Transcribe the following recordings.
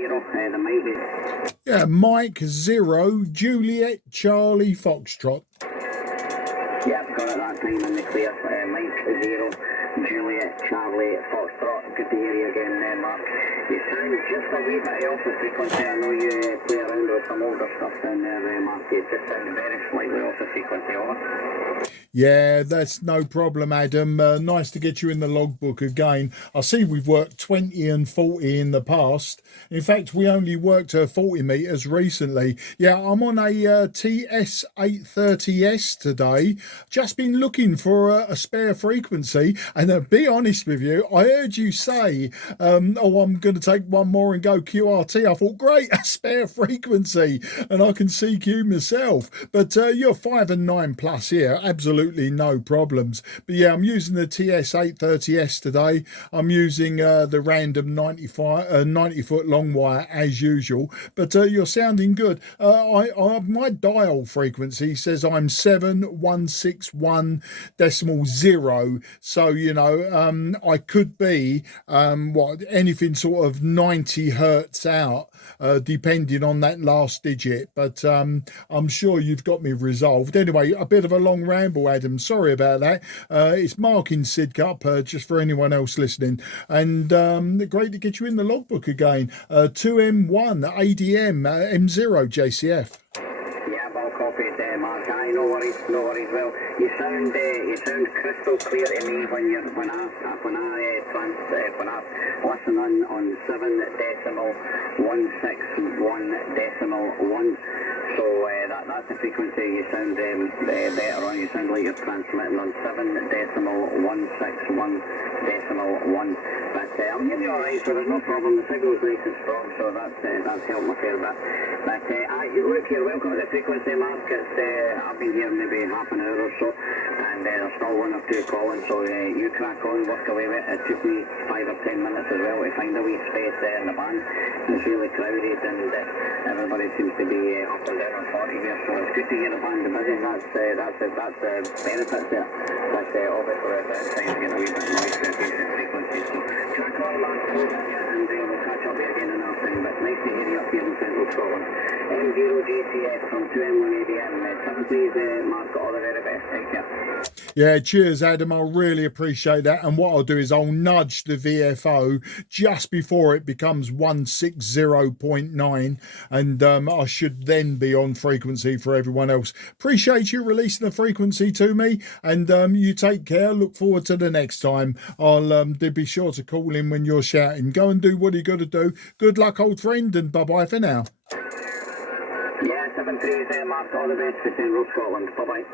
The mic. Yeah, Mike 0 Juliet Charlie Foxtrot. Yeah, I've got it that time in the clear. Mike 0 Juliet Charlie Foxtrot. Good to hear you again there, Mark. You sound just a wee bit off the frequency. I know you play around with some older stuff down there, Mark. You just sound very slightly off the frequency, over. Yeah, that's no problem, Adam. Nice to get you in the logbook again. I see we've worked 20 and 40 in the past. In fact, we only worked 40 meters recently. Yeah, I'm on a TS-830S today. Just been looking for a spare frequency. And to be honest with you, I heard you say, oh, I'm going to take one more and go QRT. I thought, great, a spare frequency. And I can CQ myself. But you're 5 and 9 plus here. Absolutely no problems. But yeah, I'm using the TS-830S today. I'm using the random 90 foot long wire as usual, but you're sounding good. My dial frequency says I'm 7161.0, so you know, I could be anything sort of 90 hertz out, depending on that last digit, but I'm sure you've got me resolved. Anyway, a bit of a long ramble, Adam, sorry about that. It's Mark in Sidcup, just for anyone else listening, and great to get you in the logbook again. 2M1 ADM M0 JCF. Yeah, well copied there, Mark. Aye, no worries, no worries. Well, you sound crystal clear to me when I listen on 7.161.1. So that's the frequency you sound better on. You sound like you're transmitting on 7.161.1. But I'm getting you alright, so there's no problem. The signal's nice and strong, so that's helped my fair bit. But look here, welcome to the frequency, Mark. I've been here maybe half an hour or so, and there's still one or two calling, so you crack on, work away with it. It took me 5 or 10 minutes as well to find a wee space there in the band. It's really crowded, and everybody seems to be up and down on 40 here, so it's good to hear the band busy. That's the benefit there. That's obviously at times getting a wee bit noise to increase the frequency. So crack on, Mark, and we'll catch up again in our thing. But nice to hear you up here in Central Scotland. M0 JCS from 2M1 ADM. Please, Mark, all the very best. Take care. Yeah, cheers, Adam. I really appreciate that. And what I'll do is I'll nudge the VFO just before it becomes 160.9, and I should then be on frequency for everyone else. Appreciate you releasing the frequency to me, and you take care. Look forward to the next time. I'll be sure to call in when you're shouting. Go and do what you got to do. Good luck, old friend, and bye-bye for now. Yeah, 7-3 there, Mark. All the best for Central Scotland. Bye-bye.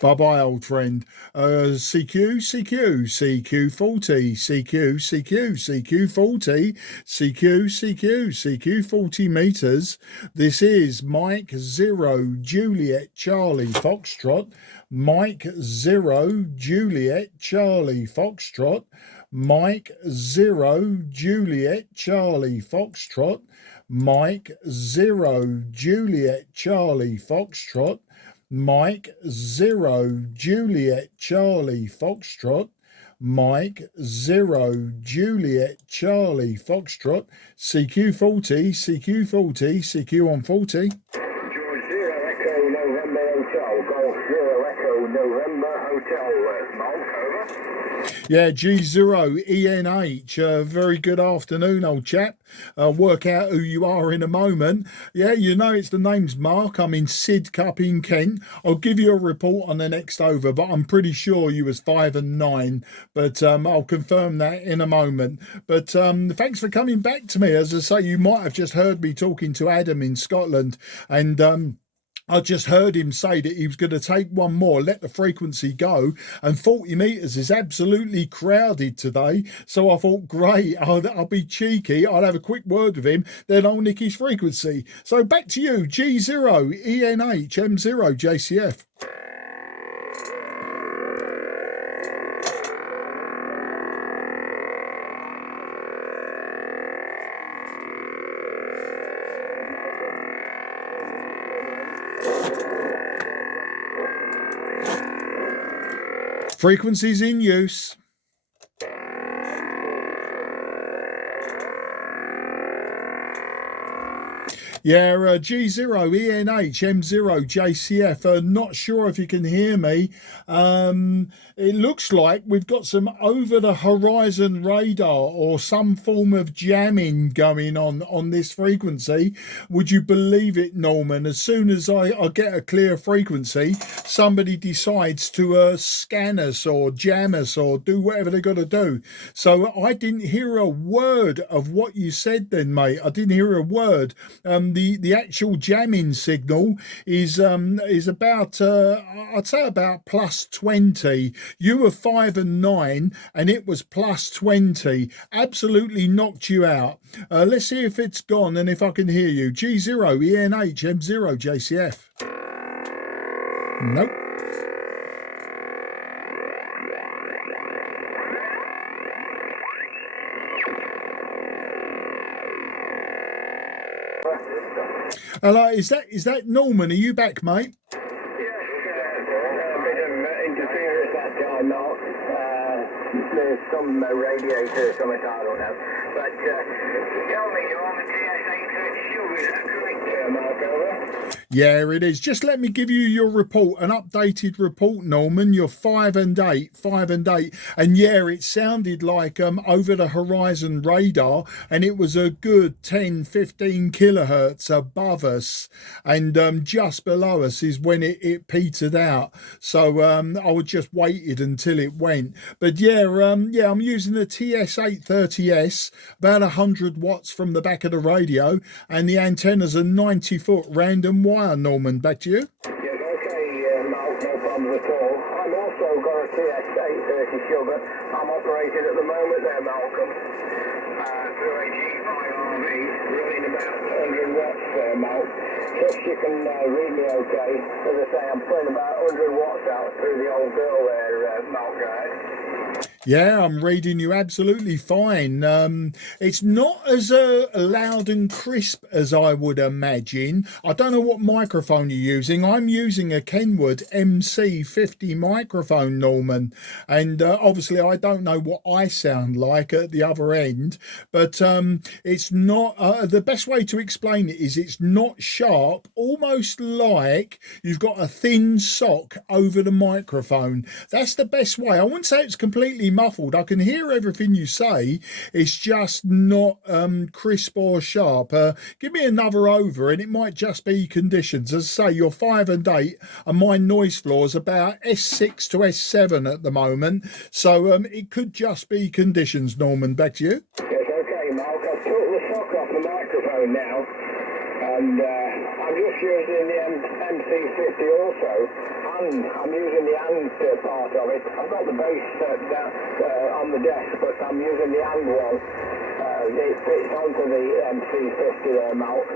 Bye-bye, old friend. CQ40, CQ40, CQ40 meters. This is Mike 0 Juliet Charlie Foxtrot, Mike 0 Juliet Charlie Foxtrot, Mike 0 Juliet Charlie Foxtrot, Mike 0 Juliet Charlie Foxtrot, Mike 0 Juliet Charlie Foxtrot, Mike 0 Juliet Charlie Foxtrot, CQ40, CQ on 40. George 0 Echo November Hotel, Golf 0 Echo November Hotel, Mark, over. Yeah, G0ENH, very good afternoon, old chap. Work out who you are in a moment. Yeah, you know it's the name's Mark. I'm in Sidcup in Kent. I'll give you a report on the next over, but I'm pretty sure you was 5 and 9. But I'll confirm that in a moment. But thanks for coming back to me. As I say, you might have just heard me talking to Adam in Scotland, and I just heard him say that he was going to take one more, let the frequency go, and 40 meters is absolutely crowded today. So I thought, great, I'll be cheeky. I'll have a quick word with him, then I'll nick his frequency. So back to you, G0ENH M0 JCF. Frequencies in use. Yeah, G0ENH M0JCF. Not sure if you can hear me. It looks like we've got some over the horizon radar or some form of jamming going on this frequency. Would you believe it, Norman? As soon as I get a clear frequency, somebody decides to scan us or jam us or do whatever they got to do. So I didn't hear a word of what you said then, mate. I didn't hear a word. The actual jamming signal is about I'd say about plus 20. You were 5 and 9 and it was plus 20. Absolutely knocked you out. Let's see if it's gone and if I can hear you. G0ENH M0JCF. Nope. Hello, is that Norman? Are you back, mate? Yes, a bit of interference that time, Mark. There's some radiator or something, I don't know. But tell me, you're on the TS-830S, is that correct, Mark, over? Yeah, it is. Just let me give you your report, an updated report, Norman. You're 5 and 8, 5 and 8. And yeah, it sounded like over the horizon radar, and it was a good 10, 15 kilohertz above us. And just below us is when it petered out. So I would just waited until it went. But yeah, I'm using the TS-830S, about 100 watts from the back of the radio, and the antenna's a 90-foot random wire. Norman, back to you. Yes, okay, Mark, no problem at all. I've also got a TS-830 Sugar. I'm operating at the moment there, Malcolm, through a G5RV, running about 100 watts there, Mark. Just you can read me okay. As I say, I'm putting about 100 watts out through the old girl there, Mark, go ahead. Yeah, I'm reading you absolutely fine. It's not as loud and crisp as I would imagine. I don't know what microphone you're using. I'm using a Kenwood MC50 microphone, Norman. And obviously I don't know what I sound like at the other end. But it's not, the best way to explain it is it's not sharp, almost like you've got a thin sock over the microphone. That's the best way. I wouldn't say it's completely muffled. I can hear everything you say. It's just not crisp or sharp. Give me another over and it might just be conditions. As I say, you're 5 and 8 and my noise floor is about S6 to S7 at the moment. So it could just be conditions, Norman. Back to you. Yes, okay, Mark. I've took the sock off the microphone now. And I'm just using the MC50 also, and I'm using the and part of it. I've got the bass down on the desk, but I'm using the and one. It fits onto the MC50 there, Mark.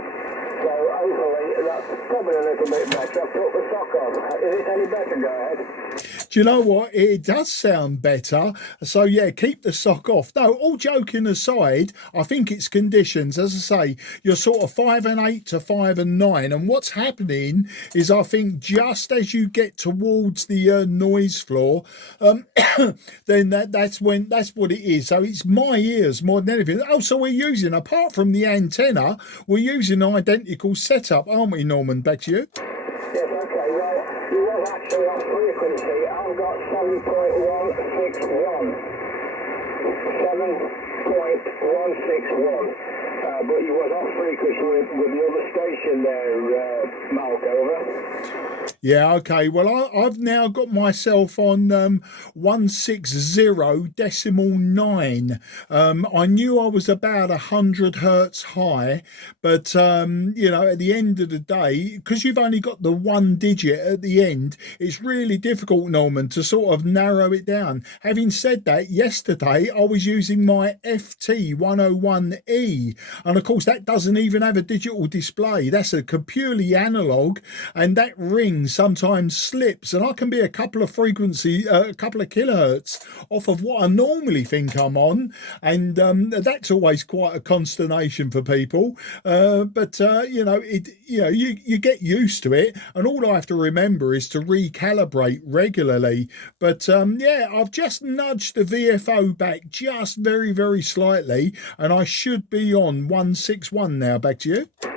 So hopefully that's probably a little bit better. I've took the sock off. Is it any better? Go ahead. Do you know what? It does sound better. So yeah, keep the sock off. No, all joking aside, I think it's conditions. As I say, you're sort of 5 and 8 to 5 and 9. And what's happening is I think just as you get towards the noise floor, then that's what it is. So it's my ears more than anything. Oh, so we're using, apart from the antenna, we're using an identical setup, aren't we, Norman? Back to you. Yes, okay. Well, you was actually on frequency. I've got 7.161. 7.161. But you was off frequency with the other station there, Mark, over. Yeah, okay. Well, I've now got myself on 160.9. I knew I was about 100 hertz high, but you know, at the end of the day, because you've only got the one digit at the end, it's really difficult, Norman, to sort of narrow it down. Having said that, yesterday I was using my FT101E, and of course that doesn't even have a digital display. That's a purely analog, and that ring sometimes slips, and I can be a couple of kilohertz off of what I normally think I'm on, and that's always quite a consternation for people. But you know, you get used to it, and all I have to remember is to recalibrate regularly. But yeah, I've just nudged the VFO back just very, very slightly, and I should be on 161 now. Back to you. Yes,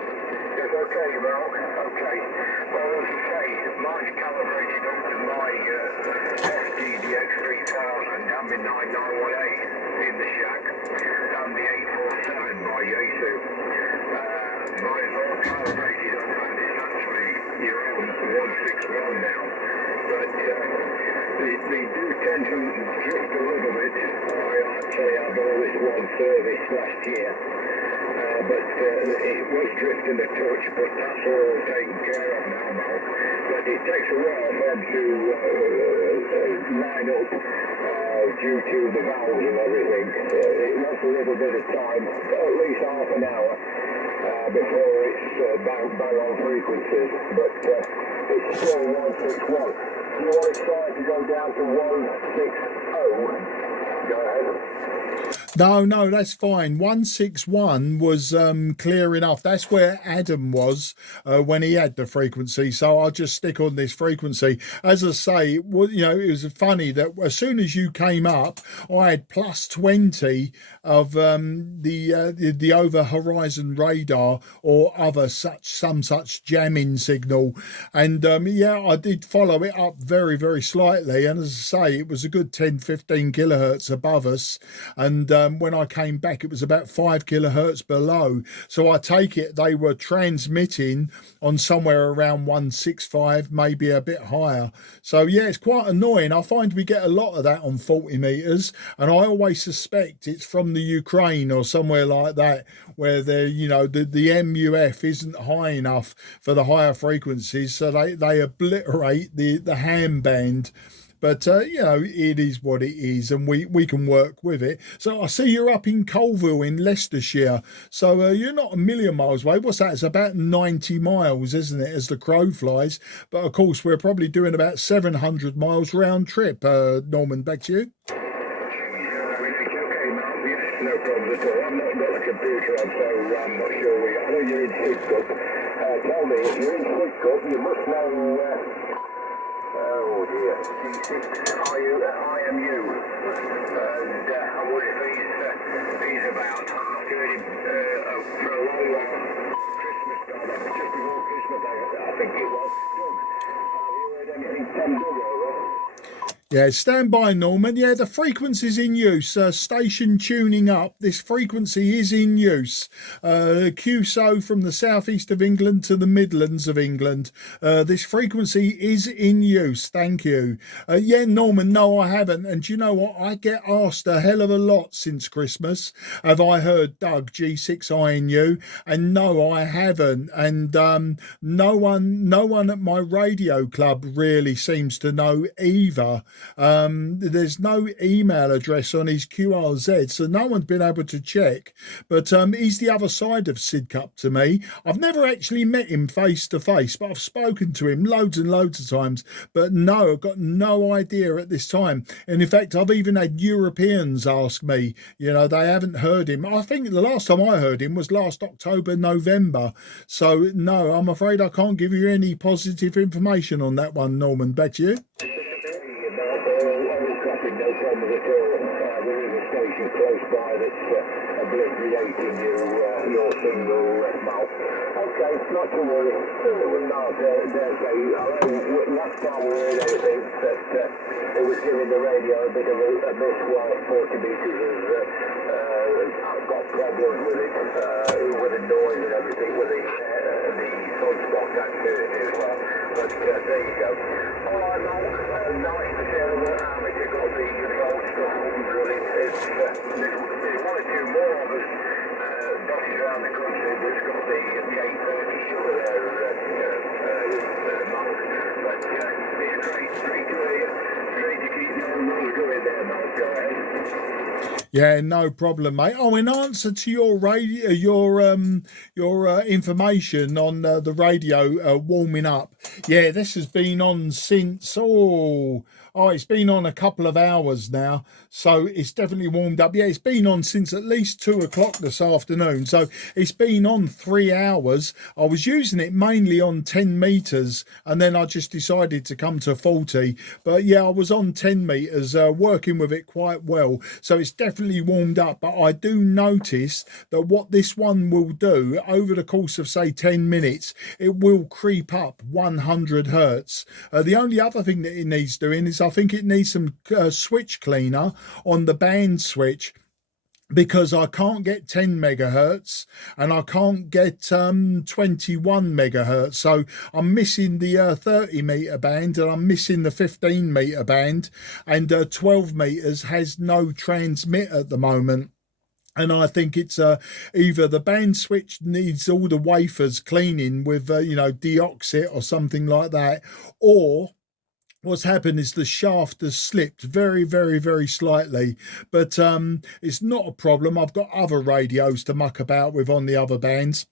tend to drift a little bit. I actually had all this one service last year, but it was drifting a touch, but that's all taken care of now, Mal. But it takes a while for them to line up due to the valves and everything. It wants a little bit of time, at least half an hour, before it's bang on frequencies. But it's still 161. Do you want to try to go down to 160? Go ahead. No, that's fine. 161 was clear enough. That's where Adam was when he had the frequency. So I'll just stick on this frequency. As I say, it was funny that as soon as you came up, I had plus 20 of the over horizon radar or some such jamming signal. And I did follow it up very, very slightly. And as I say, it was a good 10-15 kilohertz above us. And when I came back, it was about 5 kilohertz below. So I take it they were transmitting on somewhere around 165, maybe a bit higher. So yeah, it's quite annoying. I find we get a lot of that on 40 meters, and I always suspect it's from the Ukraine or somewhere like that, where the MUF isn't high enough for the higher frequencies, so they obliterate the ham band. But, it is what it is, and we can work with it. So I see you're up in Colville in Leicestershire. So you're not a million miles away. What's that? It's about 90 miles, isn't it, as the crow flies? But, of course, we're probably doing about 700 miles round trip. Norman, back to you. No problem at all. I've not got a computer on, so I'm not sure where you are. I know you're in Sidcup. Tell me, if you're in Sidcup, you must know... oh dear, G6 IMU, and I wonder if he's about. I've not heard him for a long while. Christmas time, just before Christmas, I think it was. Doug, have you heard anything from Doug over? Yeah, stand by, Norman. Yeah, the frequency's in use. Station tuning up. This frequency is in use. QSO from the southeast of England to the Midlands of England. This frequency is in use. Thank you. Yeah, Norman, no, I haven't. And do you know what? I get asked a hell of a lot since Christmas. Have I heard Doug G6INU? And no, I haven't. And no one at my radio club really seems to know either. There's no email address on his QRZ, so no one's been able to check. But he's the other side of Sidcup to me. I've never actually met him face to face, but I've spoken to him loads and loads of times. But no, I've got no idea at this time. And in fact, I've even had Europeans ask me, they haven't heard him. I think the last time I heard him was last October, November. So no, I'm afraid I can't give you any positive information on that one, Norman. Back to you. No problems at all. There is a station close by that's obliterating your single mouth. Okay, not to worry. Last time we heard anything that it was giving the radio a bit of a miss while 40 meters I've got problems with it, with the noise and everything, with the sunspot activity as well. But there you go. All right, Mal, nice to hear that you got the old stuff up and running. There's one or two more of us dotted around the country that's got the 830 sugar there, Mal. But it's great to hear you. Great to keep your nose going there, Mal. Go ahead. Yeah, no problem, mate. Oh, in answer to your radio, your information on the radio warming up. Yeah, this has been on since it's been on a couple of hours now, so it's definitely warmed up. Yeah, it's been on since at least 2 o'clock this afternoon, so it's been on 3 hours. I was using it mainly on 10 meters, and then I just decided to come to 40. But yeah, I was on 10 meters, working with it quite well, so it's definitely warmed up. But I do notice that what this one will do over the course of say 10 minutes, it will creep up 100 hertz. The only other thing that it needs doing is I think it needs some switch cleaner on the band switch. because I can't get 10 megahertz and I can't get 21 megahertz. So I'm missing the 30 meter band and I'm missing the 15 meter band, and 12 meters has no transmit at the moment. And I think it's either the band switch needs all the wafers cleaning with, deoxit or something like that, or what's happened is the shaft has slipped very, very, very slightly. But it's not a problem. I've got other radios to muck about with on the other bands.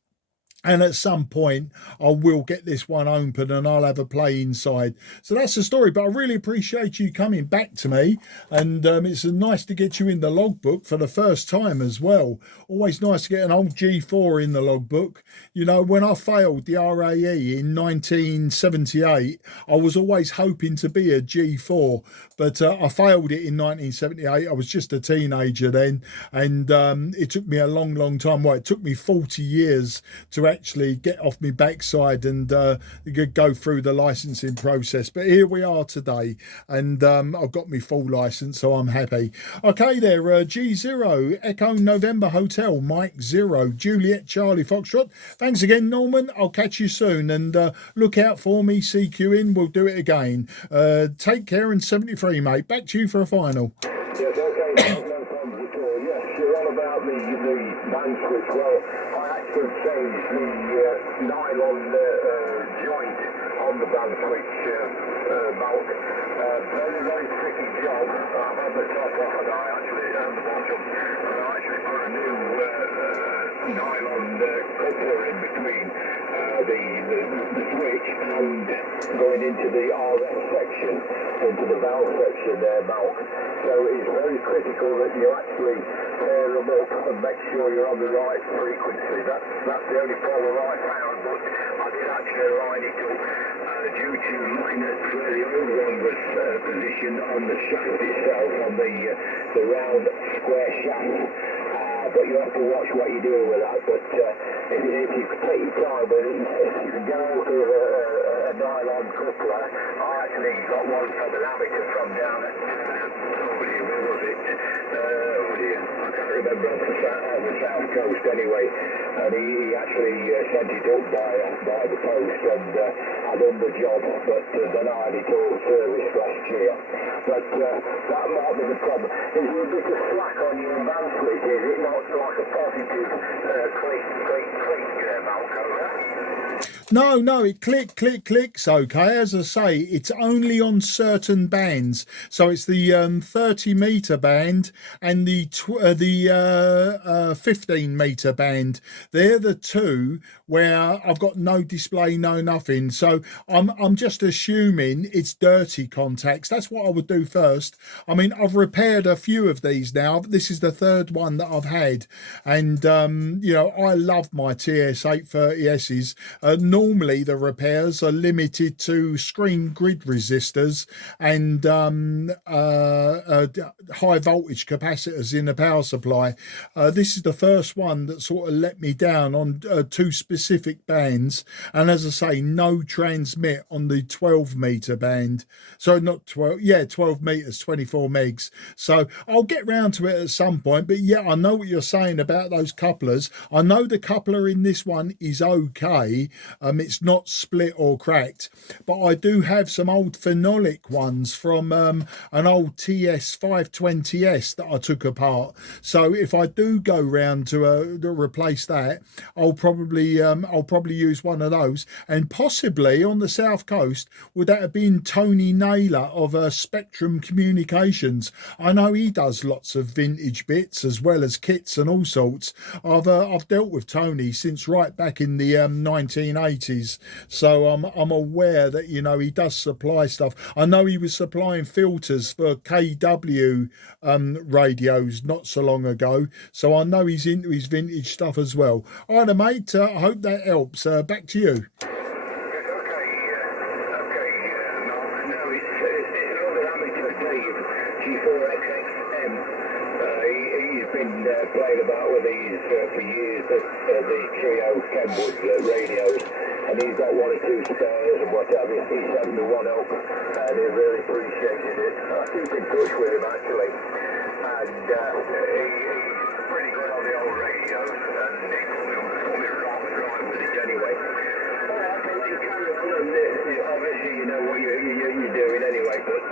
And at some point, I will get this one open and I'll have a play inside. So that's the story. But I really appreciate you coming back to me. And it's nice to get you in the logbook for the first time as well. Always nice to get an old G4 in the logbook. You know, when I failed the RAE in 1978, I was always hoping to be a G4. But I failed it in 1978. I was just a teenager then. And it took me a long, long time. Well, it took me 40 years to actually get off my backside and go through the licensing process. But here we are today, and I've got my full license, so I'm happy. Okay there, G0 Echo November Hotel Mike 0 Juliet Charlie Foxtrot. Thanks again, Norman. I'll catch you soon, and look out for me CQing. We'll do it again. Take care, and 73, mate. Back to you for a final. Yes, okay, no problems at all. Yes, you're on about the band switch. Well, I actually changed the nylon joint on the band switch bulk. Very, very tricky job. I'm on the top of it, I actually, and the bottom. I actually put a new nylon coupler in between the switch and going into the RF section, into the valve section there, bulk. So it's very critical that you actually pair them up and make sure you're on the right frequency. That's the only problem I found, but I did actually line it up due to looking at where the old one was positioned on the shaft itself, on the round square shaft. But you have to watch what you do with that. But if you take your time with it, you can go with a nylon coupler. I actually got one from an amateur from down at, where was it? I can't remember, on the south coast anyway. And he actually sent it up by the post, and I done the job. But then I had it all serviced last year. But that might be the problem. Is there a bit of slack on your band switch? Is it not like a positive click, Malcolm? No, it clicks okay. As I say, it's only on certain bands. So it's the 30 meter band and the 15 meter band. They're the two where I've got no display, no nothing. So I'm just assuming it's dirty contacts. That's what I would do first. I mean, I've repaired a few of these now. This is the third one that I've had, and I love my TS-830Ss. Normally the repairs are limited to screen grid resistors and high voltage capacitors in the power supply. This is the first one that sort of let me down on two specific bands, and as I say, no transmit on the 12 meter band. So not 12, 12 meters, 24 megs. So I'll get round to it at some point. But yeah, I know what you're saying about those couplers. I know the coupler in this one is okay. It's not split or cracked, but I do have some old phenolic ones from an old TS-520S that I took apart. So if I do go round to replace that, I'll probably use one of those. And possibly on the south coast, would that have been Tony Naylor of Spectrum Communications? I know he does lots of vintage bits as well as kits and all sorts. I've dealt with Tony since right back in the 1980s, so I'm aware that he does supply stuff. I know he was supplying filters for KW radios not so long ago, so I know he's into his vintage stuff as well. All right, mate, I hope that helps. Back to you. Played about with these for years, the Trio Kenwood radios, and he's got one or two spares and what have you. He sent me one up, and he really appreciated it. I keep in touch with him actually, and pretty good on the old radios, and they put me right with it anyway. Alright, I'll let you carry on, and obviously you know what you're doing anyway, but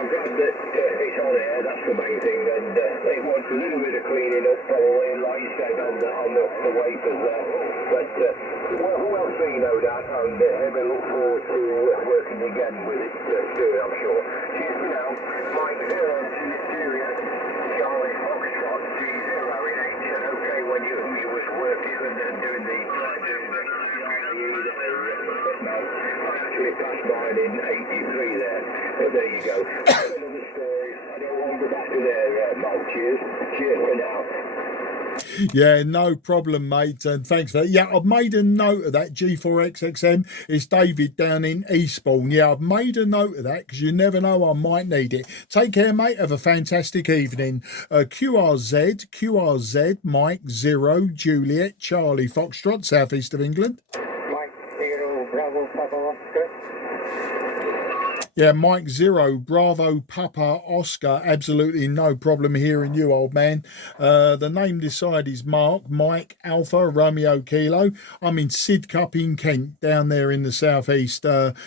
I'm glad that it's on air, that's the main thing, and it wants a little bit of cleaning up, probably, like you said, on the wafers there. But who else do you know that, and we look forward to working again with it soon, I'm sure. Cheers for now. Mike Juliet, Charlie Foxtrot, G0 in H, and okay when you was working and doing the I actually passed mine in 83 there, but there you go. Another story. I don't want to go back to there, Mike. Cheers for now. Yeah, no problem, mate, and thanks for that. Yeah, I've made a note of that. G4XXM is David down in Eastbourne. Yeah, I've made a note of that because you never know, I might need it. Take care, mate. Have a fantastic evening. QRZ, Mike 0, Juliet, Charlie Foxtrot, southeast of England. Mike 0, Bravo, Papa Oscar. Yeah, Mike 0, Bravo, Papa, Oscar. Absolutely no problem hearing you, old man. The name this side is Mark, Mike, Alpha, Romeo, Kilo. I'm in Sidcup in Kent, down there in the southeast,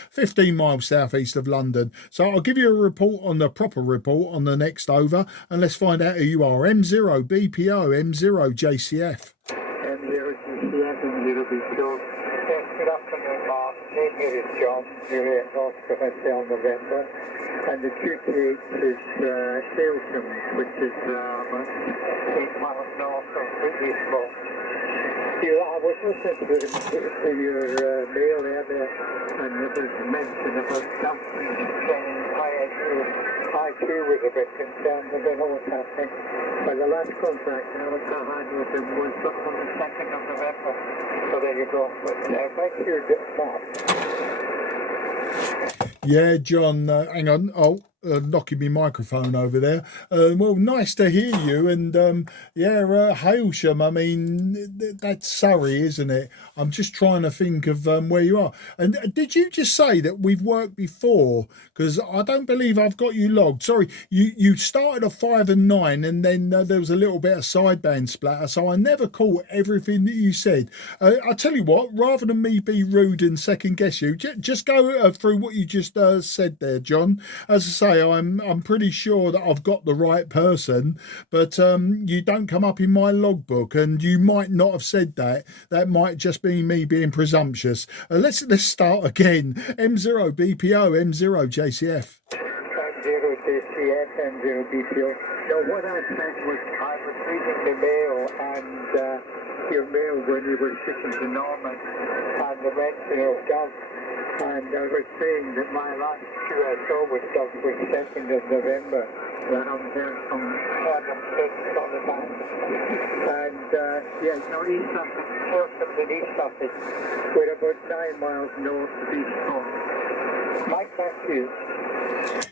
15 miles southeast of London. So I'll give you a report on the proper report on the next over, and let's find out who you are. M0, BPO, M0, JCF. M0 GCF, M0 BPO. Yes, good afternoon, Mark. Name here is John, Juliet, Oscar, Hotel, November. And the QTH is Salesham, which is 8 miles north of Eastbourne. I was listening to your mail earlier, and it was mentioned about dumping saying IQ was a bit concerned about what's happening. But the last contact I had with him was on the 2nd of November. So there you go. But thank you, Mark. Yeah, John, hang on. Oh, knocking my microphone over there. Well, nice to hear you. And Hailsham, I mean, that's Surrey, isn't it? I'm just trying to think of where you are. And did you just say that we've worked before? Because I don't believe I've got you logged. Sorry, you started at 5 and 9, and then there was a little bit of sideband splatter, so I never caught everything that you said. I'll tell you what, rather than me be rude and second guess you, just go through what you just said there, John. As I say, I'm pretty sure that I've got the right person, but you don't come up in my logbook, and you might not have said that. That might just be me being presumptuous. Let's start again. M0 BPO, M0 JCF. M0 JCF, M0 BPO. Now, what I said was I was reading the mail and your mail when you were speaking to Norman and the mention of Doug. And I was saying that my last QSO was Doug was 2nd of November. That I'm there from Adam Fitz on the back. And East Sussex, Chelsea and East Sussex. We're about 9 miles north of Eastbourne. Mike, back to you.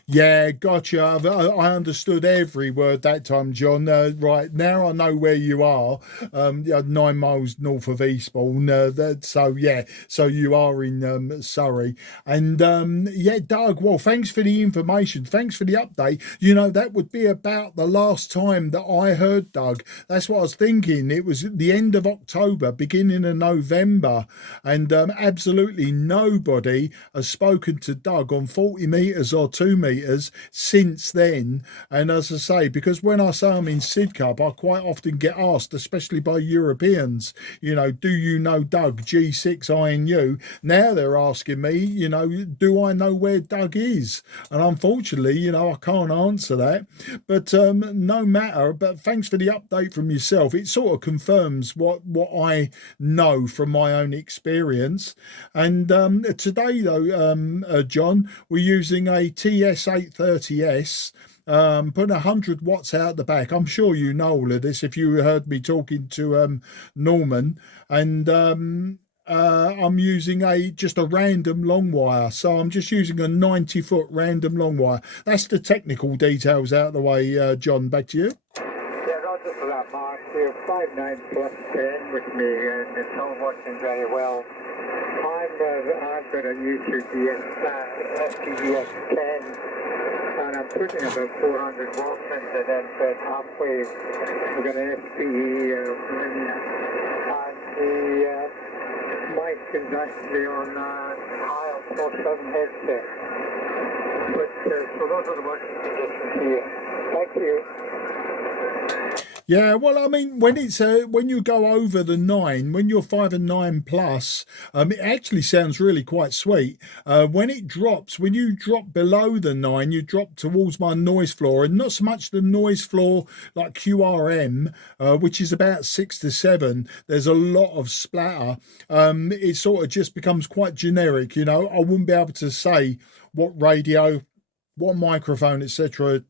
Yeah, gotcha. I understood every word that time, John. Right, now I know where you are. 9 miles north of Eastbourne. So you are in Surrey. And Doug, well, thanks for the information. Thanks for the update. You know, that would be about the last time that I heard Doug. That's what I was thinking. It was at the end of October, beginning of November. And absolutely nobody has spoken to Doug on 40 metres or 2 metres since then. And as I say, because when I say I'm in Sidcup, I quite often get asked, especially by Europeans, you know, do you know Doug, G6INU? Now they're asking me, you know, do I know where Doug is? And unfortunately, you know, I can't answer that. But no matter, but thanks for the update from yourself. It sort of confirms what I know from my own experience. And today though, John, we're using a TS-830S, putting 100 watts out the back. I'm sure you know all of this if you heard me talking to Norman. And I'm using just a random long wire. So I'm just using a 90-foot random long wire. That's the technical details out of the way, John. Back to you. Yeah, Roger for that, Mark. You're 5'9 plus 10 with me, and it's all working very well. I've got a YouTube FTDS 10, and and I'm putting about 400 watts into then about halfway. We're going to SPE and the mic is actually on IELTS 47 headset. But so those are the working conditions here. Thank you. Yeah, well, I mean, when it's when you go over the 9, when you're 5 and 9 plus, it actually sounds really quite sweet. When it drops, when you drop below the 9, you drop towards my noise floor, and not so much the noise floor like QRM, which is about 6 to 7. There's a lot of splatter. It sort of just becomes quite generic, you know. I wouldn't be able to say what radio, what microphone, etc.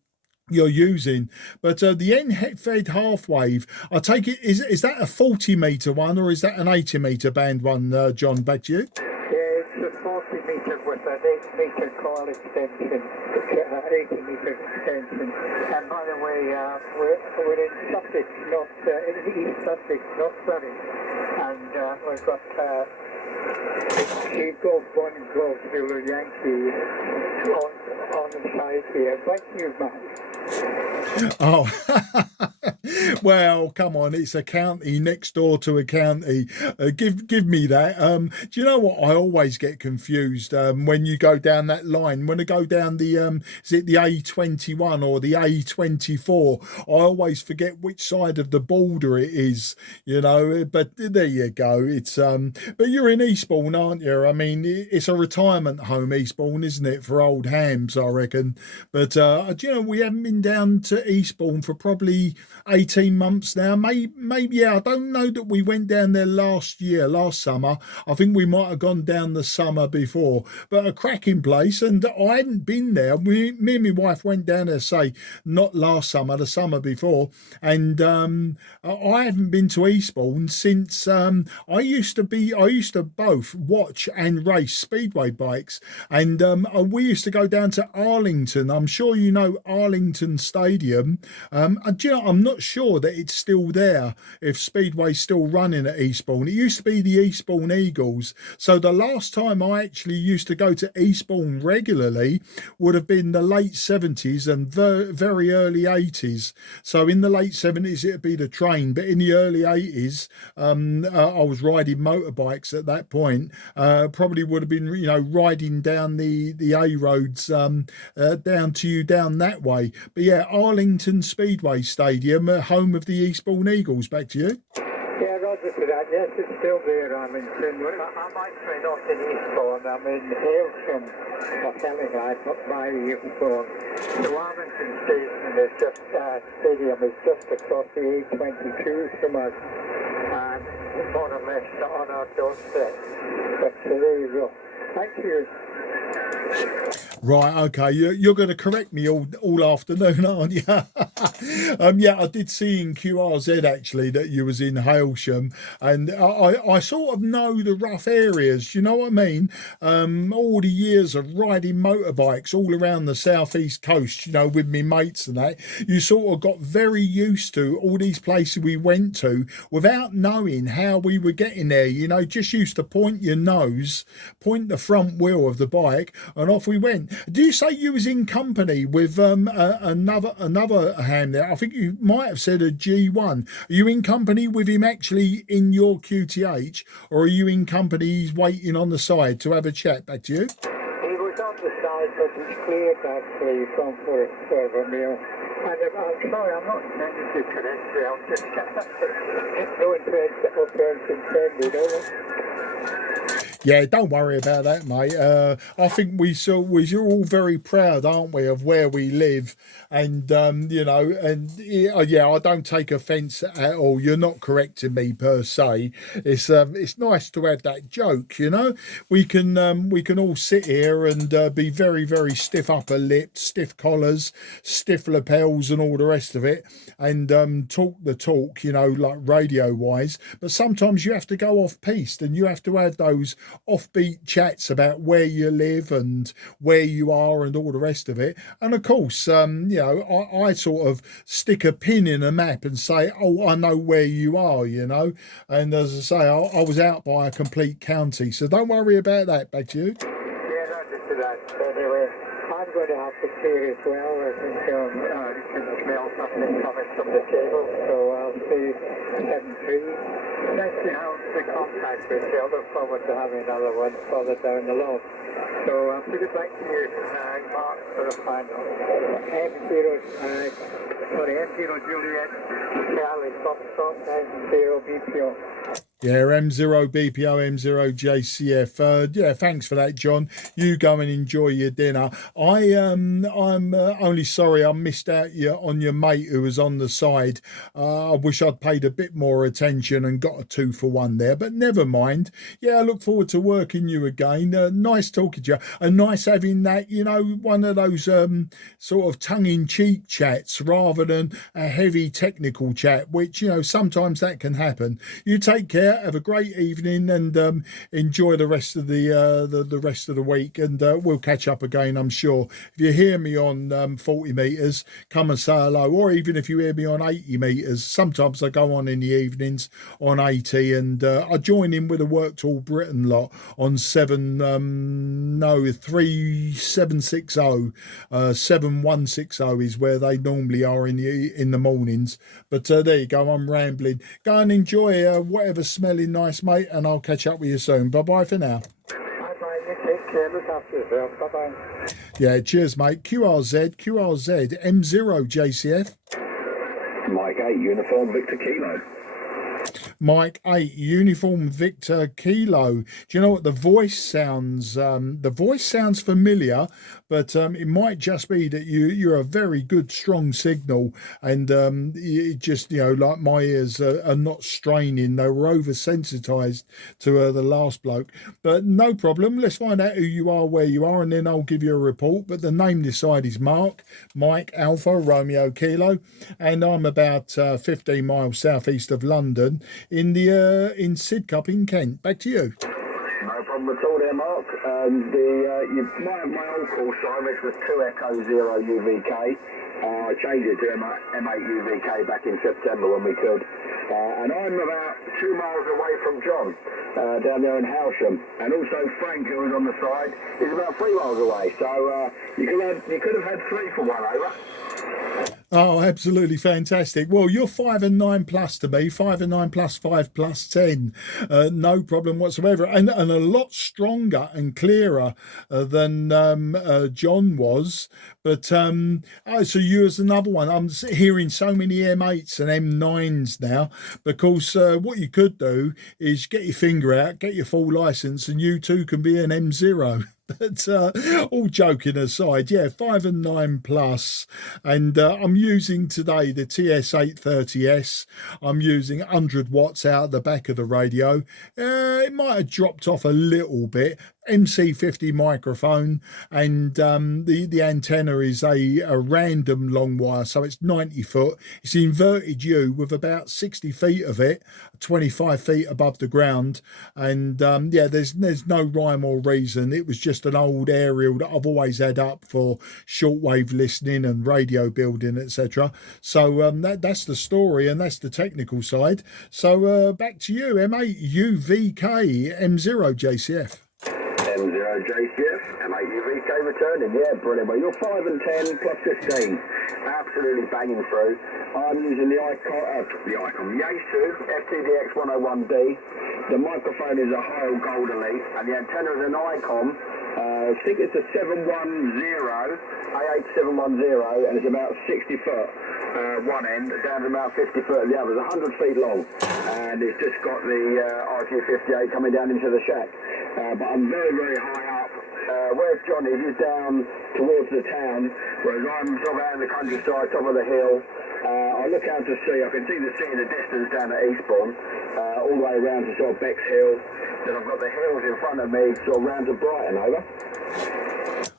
you're using, but the end-fed half wave, I take it, is that a 40 meter one or is that an 80 meter band one, John? Back to you. Yeah, it's a 40 meter with an 8 meter coil extension, 80 meter extension. And by the way, we're in Sussex, not in East Sussex, not Surrey, and we've got Golf 1 Golf Zulu Yankee on the side here. Thank you, Matt. Oh, well, come on, it's a county next door to a county. Give me that. Do you know what? I always get confused when you go down that line. When I go down the is it the A21 or the A24? I always forget which side of the border it is. You know, but there you go. It's but you're in Eastbourne, aren't you? I mean, it's a retirement home, Eastbourne, isn't it, for old hams, I reckon. But do you know, we haven't been down to Eastbourne for probably 18 months now. Maybe, yeah, I don't know that we went down there last summer. I think we might have gone down the summer before, but a cracking place. And I hadn't been there. Me and my wife went down there, say, not last summer, the summer before. And I haven't been to Eastbourne since I used to both watch and race speedway bikes. And we used to go down to Arlington. I'm sure you know Arlington Stadium. Do you know, I'm not sure that it's still there, if Speedway's still running at Eastbourne. It used to be the Eastbourne Eagles. So the last time I actually used to go to Eastbourne regularly would have been the late 70s and very early 80s. So in the late 70s, it'd be the train, but in the early 80s, I was riding motorbikes at that point. Probably would have been, you know, riding down the A roads down that way. But yeah, Arlington Speedway Stadium, home of the Eastbourne Eagles. Back to you. Yeah, Roger for that. Yes, it's still there. I'm I'm actually not in Eastbourne. I'm in Hailsham, or Hellingham, not by Eastbourne. The Warrington Station is just stadium is just across the A22 from us, and more or less on our doorstep. But there you go. Thank you. Right, okay, you're going to correct me all afternoon, aren't you? Yeah, I did see in QRZ actually that you was in Hailsham, and I sort of know the rough areas, you know what I mean? All the years of riding motorbikes all around the southeast coast, you know, with me mates and that, you sort of got very used to all these places we went to without knowing how we were getting there, you know, just used to point your nose, point the front wheel of the bike, and off we went. Do you say you was in company with another ham there? I think you might have said a G1. Are you in company with him actually in your QTH, or are you in company he's waiting on the side to have a chat? Back to you. He was on the side, but he's cleared actually from for a meal. And I'm sorry, I'm not intending to correct you. I'm just no offense intended, Yeah, don't worry about that, mate. I think we're all very proud, aren't we, of where we live, and you know, and yeah, I don't take offence at all. You're not correcting me per se. It's nice to have that joke, you know. We can all sit here and be very, very stiff upper lipped, stiff collars, stiff lapels, and all the rest of it, and talk the talk, you know, like radio wise. But sometimes you have to go off piste, and you have to have those offbeat chats about where you live and where you are and all the rest of it. And of course, you know, I sort of stick a pin in a map and say, oh, I know where you are, you know. And as I say, I was out by a complete county, so don't worry about that. Back to you. Yeah, I just did that. Anyway, I I'm going to have to clear as well. I think you can smell something coming from the cable, so I'll say 7.3. Nice to have the contact with you. I look forward to having another one further down the road. So I'll put it back to you, Mark, for the final. M0 Juliet, Charlie Foxtrot, M0 BPO. Yeah, M0 BPO, M0 JCF. Yeah, thanks for that, John. You go and enjoy your dinner. I'm only sorry I missed out on your mate who was on the side. I wish I'd paid a bit more attention and got a 2-for-1 there, but never mind. Yeah, I look forward to working you again. Nice talking to you, and nice having that, one of those sort of tongue-in-cheek chats rather than a heavy technical chat, which, sometimes that can happen. You take care. Have a great evening and enjoy the rest of the rest of the week, and we'll catch up again, I'm sure. If you hear me on 40 metres, come and say hello, or even if you hear me on 80 metres, sometimes I go on in the evenings on 80, and I join in with the Work to All Britain lot on 3760 7160 is where they normally are in the mornings. But there you go, I'm rambling. Go and enjoy whatever smelling nice, mate, and I'll catch up with you soon. Bye-bye for now. Bye-bye, you take care, look after yourself, bye-bye. Yeah, cheers, mate. QRZ, M0 JCF. Mike 8, Uniform Victor Kilo. Mike 8, Uniform Victor Kilo. Do you know what the voice sounds? The voice sounds familiar, but it might just be that you're a very good, strong signal, and it just like my ears are not straining. They were oversensitized to the last bloke, but no problem. Let's find out who you are, where you are, and then I'll give you a report. But the name this side is Mike Alpha Romeo Kilo, and I'm about 15 miles southeast of London, in Sidcup in Kent. Back to you. No problem at all there, Mark. You might have my old call sign, which was 2 Echo 0 UVK. I changed it to M8 UVK back in September when we could. And I'm about 2 miles away from John, down there in Howsham. And also Frank, who was on the side, is about 3 miles away. So you could have had 3 for 1, over. Oh, absolutely fantastic. Well, you're 5 and 9 plus to me, 5 and 9 plus 5 plus 10. No problem whatsoever. And a lot stronger and clearer than John was. But so you as another one. I'm hearing so many M8s and M9s now, because what you could do is get your finger out, get your full license, and you too can be an M0. But all joking aside, yeah, 5 and 9 plus, and I'm using today the TS-830S. I'm using 100 watts out the back of the radio. It might have dropped off a little bit. MC50 microphone, and the antenna is a random long wire, so it's 90 foot. It's inverted U with about 60 feet of it, 25 feet above the ground, and yeah, there's no rhyme or reason. It was just an old aerial that I've always had up for shortwave listening and radio building, etc. So that's the story, and that's the technical side. So back to you, M8 UVK M0 JCF. M0 JCF, M8 UVK returning, yeah, brilliant. Well, you're 5 and 10 plus 15, absolutely banging through. I'm using the Yaesu FTDX 101D. The microphone is a Heil Gold Elite, and the antenna is an ICOM. I think it's a 710, AH710, and it's about 60 foot one end, down to about 50 foot at the other. It's 100 feet long, and it's just got the RG58 coming down into the shack. But I'm very, very high up. Where's John is, he's down towards the town, whereas I'm sort of out in the countryside, top of the hill. I look out to sea, I can see the sea in the distance down at Eastbourne, all the way around to sort of Bexhill. Then I've got the hills in front of me, sort of round to Brighton, over.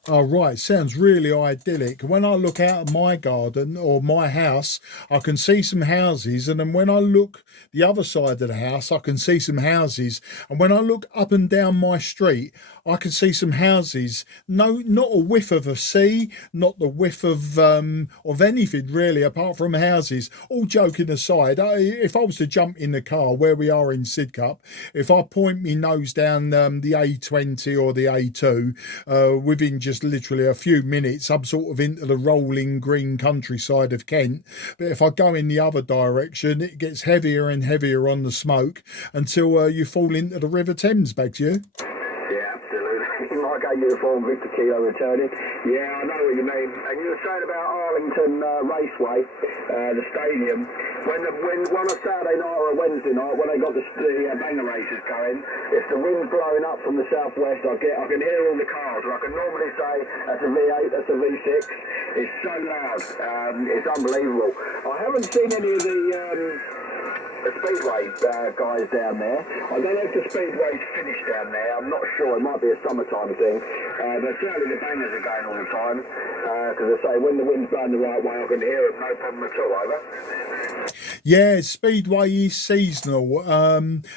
Oh, right. Sounds really idyllic. When I look out of my garden or my house, I can see some houses. And then when I look the other side of the house, I can see some houses. And when I look up and down my street, I can see some houses. No, not a whiff of a sea, not the whiff of anything really, apart from houses. All joking aside, if I was to jump in the car where we are in Sidcup, if I point my nose down the A20 or the A2 within just just literally a few minutes. I'm sort of into the rolling green countryside of Kent. But if I go in the other direction, it gets heavier and heavier on the smoke until you fall into the River Thames, back to you. Yeah, absolutely. Like a uniform Victor Kilo returning. Yeah, I know what you mean. And you were saying about Arlington Raceway, the stadium. When on a Saturday night or a Wednesday night, when they got the banger races going, if the wind's blowing up from the southwest, I can hear all the cars. And I can normally say that's a V8, that's a V6. It's so loud. It's unbelievable. I haven't seen any of the Speedway guys down there. I don't know if the Speedway's finished down there. I'm not sure. It might be a summertime thing. But certainly the bangers are going all the time. Because I say, when the wind's blowing the right way, I can hear it. No problem at all, over. Yeah, Speedway is seasonal.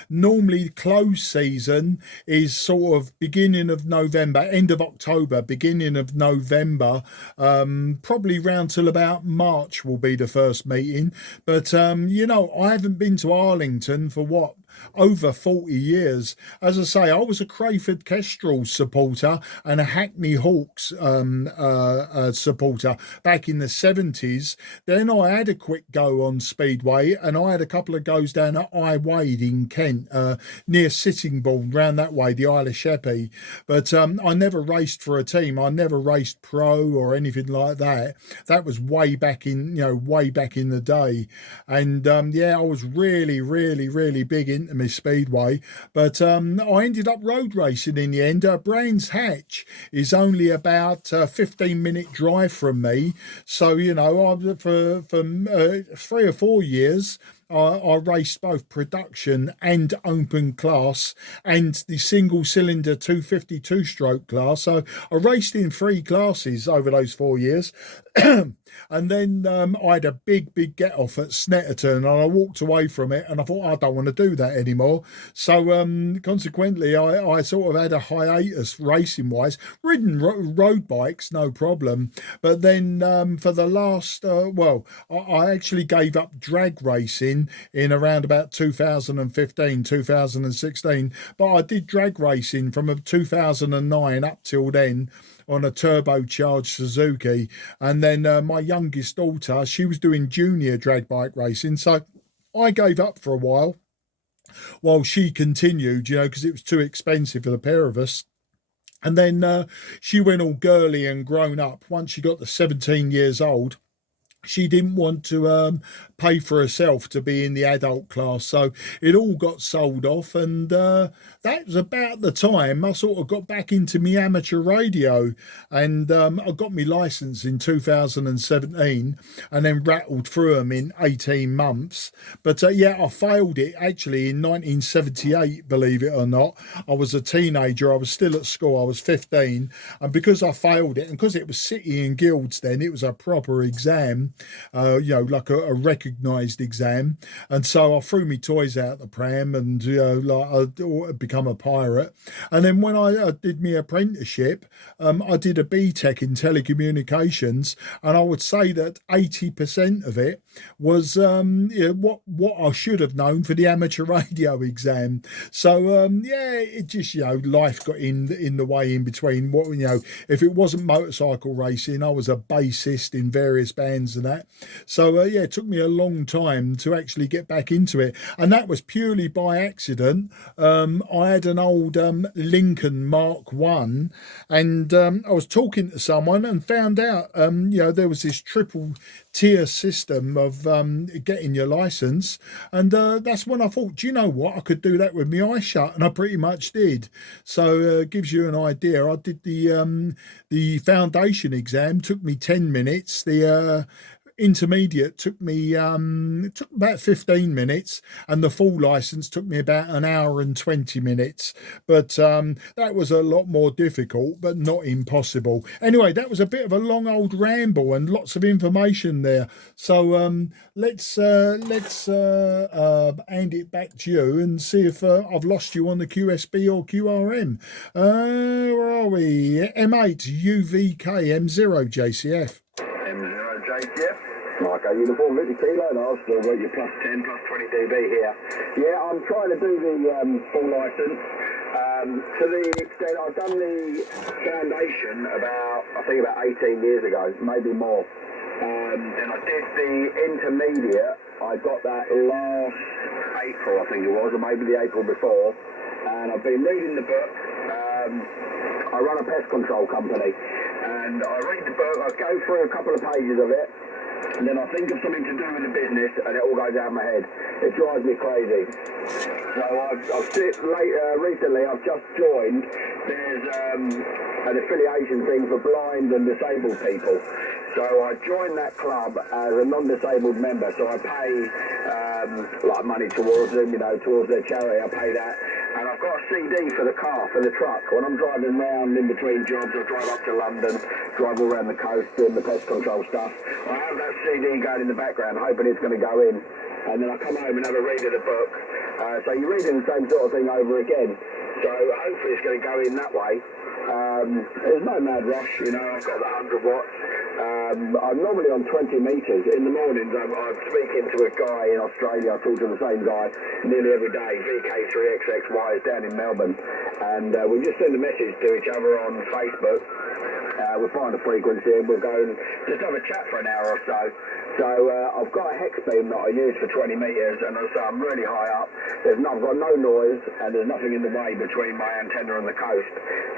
Normally, close season is sort of beginning of November, end of October, beginning of November. Probably round till about March will be the first meeting. But, you know, I haven't been to Arlington for what? Over 40 years. As I say, I was a Crayford Kestrel supporter and a Hackney Hawks supporter back in the 70s. Then I had a quick go on Speedway, and I had a couple of goes down at Wade in Kent, near Sittingbourne, round that way, the Isle of Sheppey. But I never raced for a team. I never raced pro or anything like that. That was way back in the day. And yeah, I was really, really, really big into my Speedway, but I ended up road racing in the end. Brands Hatch is only about a 15-minute drive from me, so you know, for 3 or 4 years I raced both production and open class and the single cylinder 252 stroke class. So I raced in 3 classes over those 4 years. And then I had a big get off at Snetterton, and I walked away from it, and I thought, I don't want to do that anymore. So consequently, I sort of had a hiatus racing wise, ridden road bikes, no problem. But then for the last, I actually gave up drag racing in around about 2015, 2016. But I did drag racing from 2009 up till then, on a turbocharged Suzuki. And then my youngest daughter, she was doing junior drag bike racing. So I gave up for a while she continued, you know, because it was too expensive for the pair of us. And then she went all girly and grown up. Once she got to 17 years old, she didn't want to pay for herself to be in the adult class, so it all got sold off. And that was about the time I sort of got back into my amateur radio, and I got my license in 2017 and then rattled through them in 18 months. But yeah, I failed it actually in 1978, believe it or not. I was a teenager, I was still at school, I was 15, and because I failed it, and because it was City and Guilds then, it was a proper exam, you know, like a recognised exam. And so I threw my toys out the pram, and you know, like I'd become a pirate. And then when I did my apprenticeship, I did a BTEC in telecommunications, and I would say that 80% of it was you know, what I should have known for the amateur radio exam. So yeah, it just, you know, life got in the way in between. What, you know, if it wasn't motorcycle racing, I was a bassist in various bands and that. So yeah, it took me a long time to actually get back into it, and that was purely by accident. I had an old Lincoln Mark 1, and I was talking to someone and found out you know, there was this triple tier system of getting your license, and that's when I thought, do you know what, I could do that with my eyes shut, and I pretty much did. So it gives you an idea. I did the foundation exam, took me 10 minutes. The intermediate took me took about 15 minutes, and the full license took me about an hour and 20 minutes. But that was a lot more difficult, but not impossible. Anyway, that was a bit of a long old ramble and lots of information there. So let's hand it back to you and see if I've lost you on the QSB or QRM. Where are we? M8 UVK M0 JCF. M0 JTF. Like a uniform 50 kilo, and I'll still got your plus 10, plus 20 dB here. Yeah, I'm trying to do the full license. To the extent I've done the foundation I think about 18 years ago, maybe more. Then I did the intermediate. I got that last April, I think it was, or maybe the April before. And I've been reading the book. I run a pest control company, and I read the book. I go through a couple of pages of it, and then I think of something to do with the business, and it all goes out of my head. It drives me crazy. So recently I've just joined. There's an affiliation thing for blind and disabled people. So I joined that club as a non-disabled member. So I pay like money towards them, towards their charity. I pay that. And I've got a CD for the car, for the truck. When I'm driving around in between jobs, I drive up to London, drive all around the coast, doing the pest control stuff. I have that CD going in the background, hoping it's going to go in. And then I come home and have a read of the book. So you're reading the same sort of thing over again. So hopefully it's going to go in that way. There's no mad rush, I've got the 100 watts. I'm normally on 20 metres. In the mornings, I'm speaking to a guy in Australia. I talk to the same guy nearly every day, VK3XXY, is down in Melbourne. And we just send a message to each other on Facebook. We'll find a frequency and we'll go and just have a chat for an hour or so. So I've got a hex beam that I use for 20 metres, and so I'm really high up. I've got no noise, and there's nothing in the way between my antenna and the coast.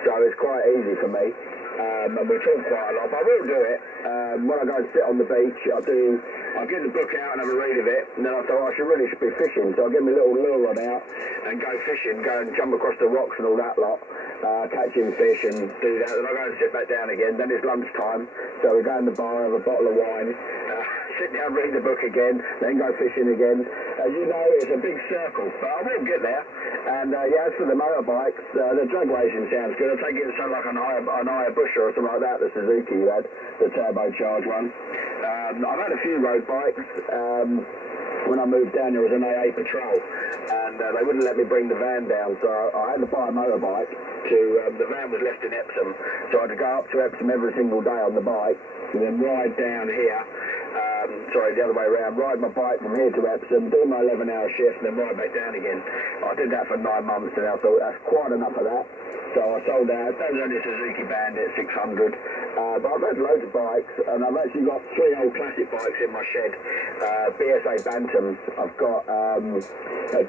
So it's quite easy for me. And we talk quite a lot, but I will do it. When I go and sit on the beach, I'll get the book out and have a read of it, and then I thought I should be fishing, so I'll get my little lure rod out and go fishing, go and jump across the rocks and all that lot, catching fish and do that. Then I go and sit back down again. Then it's lunchtime, so we go in the bar, have a bottle of wine, sit down, read the book again, then go fishing again. As you know, it's a big circle, but I will get there. And as for the motorbikes, the drag racing sounds good. I take it something like an Hayabusa or something like that, the Suzuki you had, the turbocharged one. I've had a few road bikes. When I moved down, there was an AA patrol, and they wouldn't let me bring the van down, so I had to buy a motorbike. The van was left in Epsom, so I had to go up to Epsom every single day on the bike, and then ride down here. The other way around, ride my bike from here to Epsom, do my 11-hour shift, and then ride back down again. I did that for 9 months, and I thought that's quite enough of that. So I sold that. That was only a Suzuki Bandit 600. But I've had loads of bikes, and I've actually got 3 old classic bikes in my shed. BSA Bantams. I've got a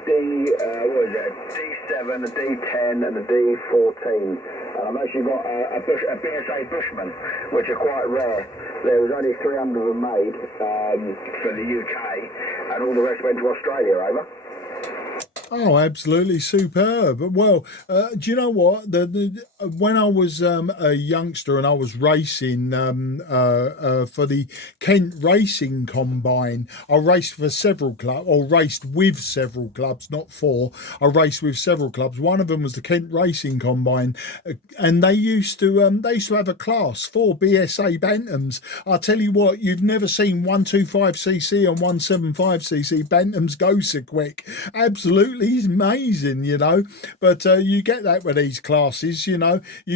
D7, a D10, and a D14. And I've actually got a BSA Bushman, which are quite rare. There was only 300 of them made for the UK, and all the rest went to Australia, over. Oh, absolutely superb. Well, do you know what? When I was a youngster and I was racing for the Kent Racing Combine, I raced for several clubs, or raced with several clubs, not for. I raced with several clubs. One of them was the Kent Racing Combine, and they used to have a class for BSA Bantams. I tell you what, you've never seen 125cc and 175cc Bantams go so quick. Absolutely amazing, but you get that with these classes, you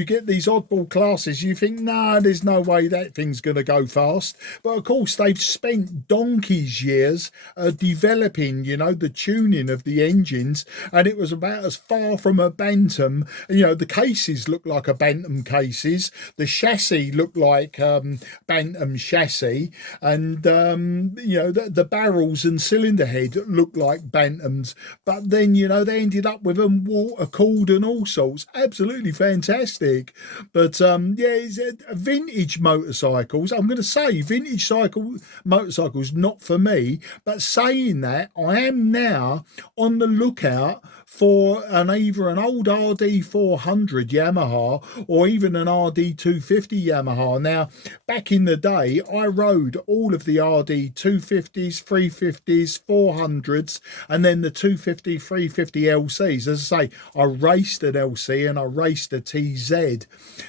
get these oddball classes, you think, nah, there's no way that thing's going to go fast, but of course they've spent donkey's years developing, the tuning of the engines, and it was about as far from a Bantam. The cases look like a Bantam cases, the chassis looked like Bantam chassis, and the barrels and cylinder head looked like Bantams, but then they ended up with them water cooled and all sorts. Absolutely fantastic. But it's vintage motorcycles. I'm going to say vintage motorcycles not for me, but saying that, I am now on the lookout for either an old RD400 Yamaha or even an RD250 Yamaha. Now, back in the day, I rode all of the RD250s, 350s, 400s, and then the 250, 350 LCs. As I say, I raced an LC and I raced a TZ,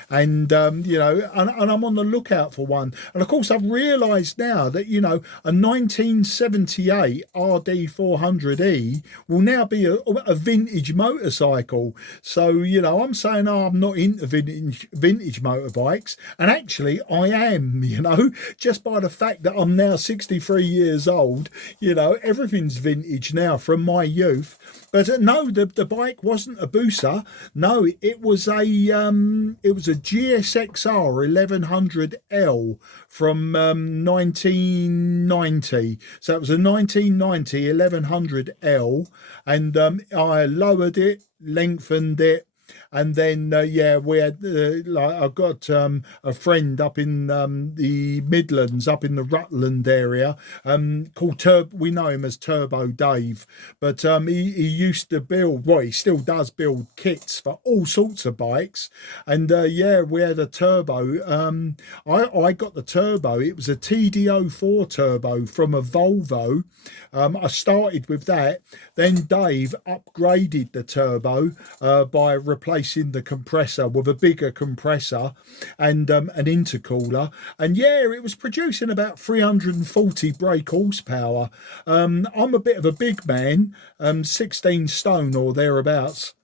and and I'm on the lookout for one. And of course, I've realised now that a 1978 RD400E will now be a vintage vintage motorcycle. So, you know, I'm saying, oh, I'm not into vintage motorbikes. And actually, I am, you know, just by the fact that I'm now 63 years old, you know, everything's vintage now from my youth. But no, the bike wasn't a Busa. No, it was a GSXR 1100L from 1990. So it was a 1990 1100L, and I lowered it, lengthened it. And then, yeah, we had, like, I got a friend up in the Midlands, up in the Rutland area, called we know him as Turbo Dave. But he used to build, well, he still does build kits for all sorts of bikes. And yeah, we had a turbo. I got the turbo. It was a TD04 turbo from a Volvo. I started with that. Then Dave upgraded the turbo by replacing the compressor with a bigger compressor and an intercooler. And yeah, it was producing about 340 brake horsepower. I'm a bit of a big man, 16 stone or thereabouts.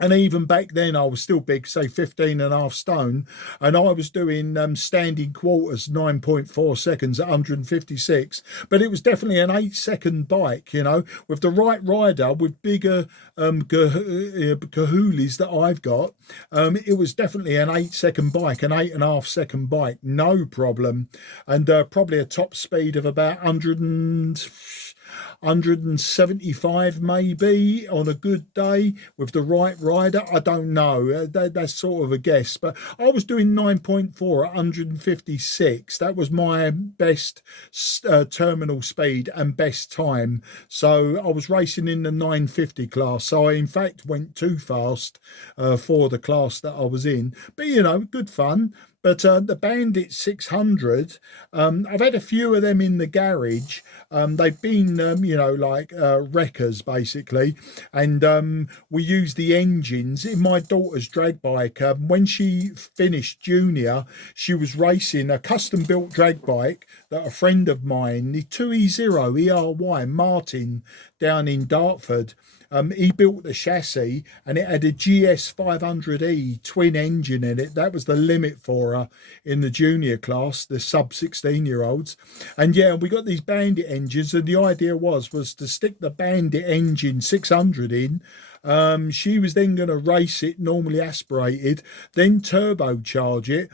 And even back then, I was still big, say 15.5 stone. And I was doing standing quarters, 9.4 seconds at 156. But it was definitely an 8-second bike, you know, with the right rider, with bigger cahoolies that I've got. It was definitely an 8-second bike, an 8.5-second bike, no problem. And probably a top speed of about 175 maybe on a good day with the right rider. I don't know, that's sort of a guess, but I was doing 9.4 at 156. That was my best terminal speed and best time. So I was racing in the 950 class, so I in fact went too fast for the class that I was in, but you know, good fun. But the Bandit 600, I've had a few of them in the garage. They've been, you know, like wreckers, basically. And we use the engines in my daughter's drag bike. When she finished junior, she was racing a custom-built drag bike that a friend of mine, the 2E0 ERY Martin, down in Dartford, he built the chassis, and it had a GS 500E twin engine in it. That was the limit for her in the junior class, the sub 16-year-olds. And yeah, we got these Bandit engines, and the idea was to stick the Bandit engine 600 in. She was then going to race it normally aspirated, then turbocharge it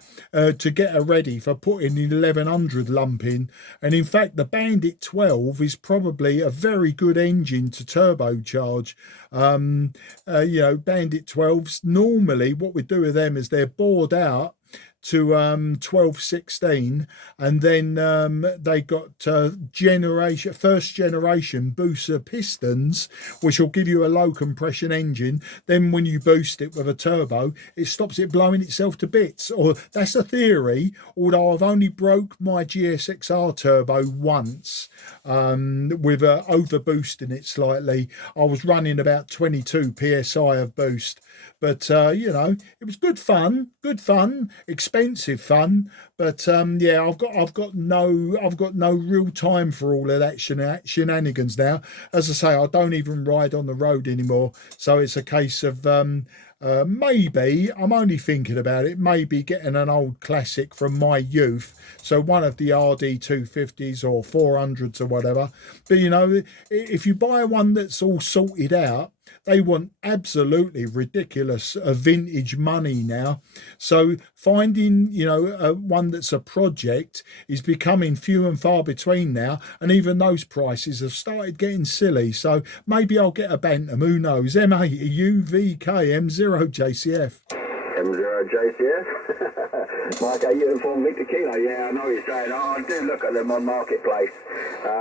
to get her ready for putting the 1100 lump in. And in fact, the Bandit 12 is probably a very good engine to turbocharge. You know, Bandit 12s, normally what we do with them is they're bored out to 1216, and then they got first generation Busa pistons, which will give you a low compression engine. Then when you boost it with a turbo, it stops it blowing itself to bits. Or that's a theory, although I've only broke my GSXR turbo once with over boosting it slightly. I was running about 22 psi of boost. But you know, it was good fun, expensive fun. But yeah, I've got no real time for all of that shenanigans now. As I say, I don't even ride on the road anymore. So it's a case of maybe, I'm only thinking about it, maybe getting an old classic from my youth. So one of the RD 250s or 400s or whatever. But you know, if you buy one that's all sorted out, they want absolutely ridiculous vintage money now. So finding, you know, one that's a project is becoming few and far between now. And even those prices have started getting silly. So maybe I'll get a Bantam, who knows? M8 UVK M0 JCF. M0 JCF? Mike, uniform Victor Kilo. Yeah, I know what you're saying. I do look at them on Marketplace.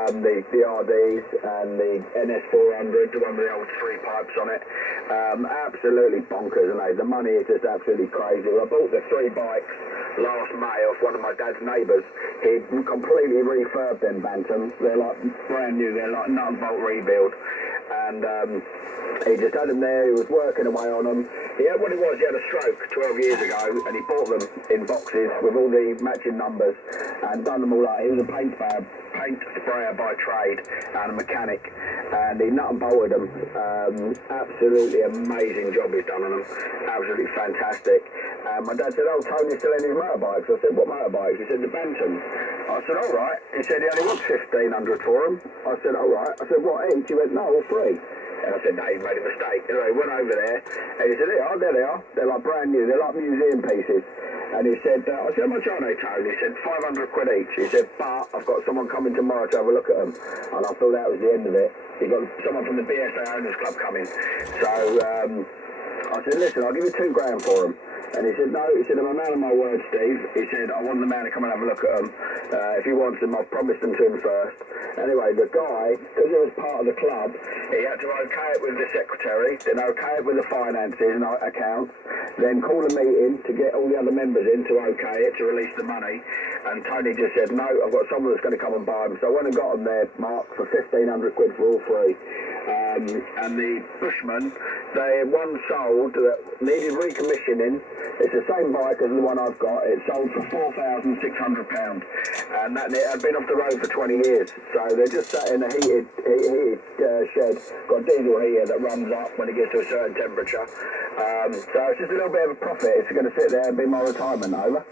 The RDs and the NS400, the one with the old 3 pipes on it. Absolutely bonkers, and the money is just absolutely crazy. I bought the 3 bikes last May off one of my dad's neighbours. He completely refurbed them Bantams. They're like brand new. They're like nut and bolt rebuild. And he just had them there. He was working away on them. Yeah, what it was, he had a stroke 12 years ago, and he bought them in boxes with all the matching numbers and done them all out. He was a paint fab paint sprayer by trade and a mechanic, and he nut and bolted them. Absolutely amazing job he's done on them. Absolutely fantastic. My dad said, "Oh, Tony's still in his motorbikes." I said, "What motorbikes?" He said, "The Bantams." I said, "All right." He said, "He only wants 1,500 for them." I said, "All right." I said, "What each?" He went, "No, all three." And I said, "No, you made a mistake." Anyway, he went over there, and he said, there they are. They're like brand new. They're like museum pieces. And he said, I said, "How much are they, Tony?" He said, 500 quid each. He said, "But I've got someone coming tomorrow to have a look at them." And I thought that was the end of it. He got someone from the BSA Owners Club coming. So I said, "Listen, I'll give you £2,000 for them." And he said, "No," he said, "I'm a man of my word, Steve." He said, "I want the man to come and have a look at them. If he wants them, I've promised them to him first." Anyway, the guy, because he was part of the club, he had to okay it with the secretary, then okay it with the finances and accounts, then call a meeting to get all the other members in to okay it, to release the money. And Tony just said, "No, I've got someone that's going to come and buy them." So I went and got them there, Mark, for 1,500 quid for all three. And the Bushman, they one sold that needed recommissioning. It's the same bike as the one I've got. It sold for £4,600, and that had been off the road for 20 years. So they're just sat in a heated shed, got diesel heater that runs up when it gets to a certain temperature. So it's just a little bit of a profit. It's going to sit there and be my retirement. Over.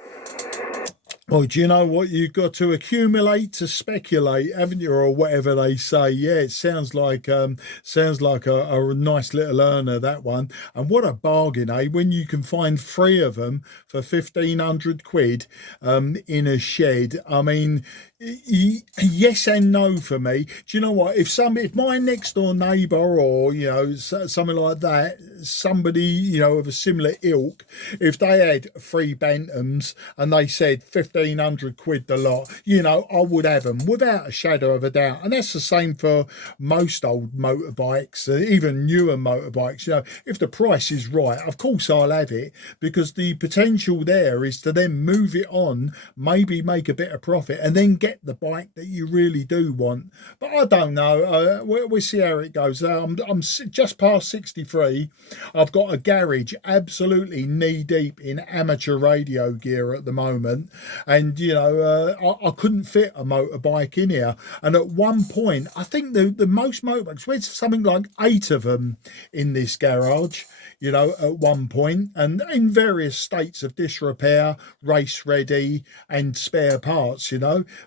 Well, do you know what? You've got to accumulate to speculate, haven't you, or whatever they say? Yeah, it sounds like a nice little earner, that one. And what a bargain, eh? When you can find three of them for 1,500 quid in a shed. I mean, yes and no for me. Do you know what? If my next door neighbour, or something like that, somebody of a similar ilk, if they had three Bantams and they said 1,500 quid the lot, I would have them without a shadow of a doubt. And that's the same for most old motorbikes, even newer motorbikes. If the price is right, of course I'll have it, because the potential there is to then move it on, maybe make a bit of profit, and then get the bike that you really do want. But I don't know. We'll see how it goes. I'm just past 63. I've got a garage absolutely knee deep in amateur radio gear at the moment, and I couldn't fit a motorbike in here. And at one point, I think the most motorbikes, there's something like 8 of them in this garage, at one point, and in various states of disrepair, race ready, and spare parts,